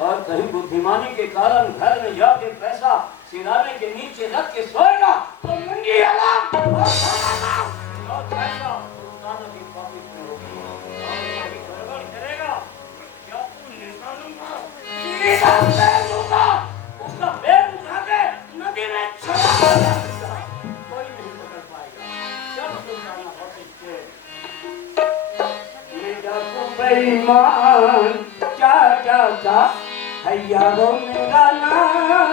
और कहीं बुद्धिमानी के कारण घर में जाके पैसा सिराने के नीचे रख के सोएगा तो मुंडी अलग और खाना अलग और खाएगा तो खाना भी पवित्र होगी। और यदि गड़बड़ करेगा क्या तू निकालूंगा सीधा पैर दूंगा, उसका पैर उठा के नदी में छुड़ा दूंगा, कोई नहीं पकड़ पाएगा। सब सुनना हो सकते ये डाकू बेईमान क्या क्या क्या है यारों मेरा नाम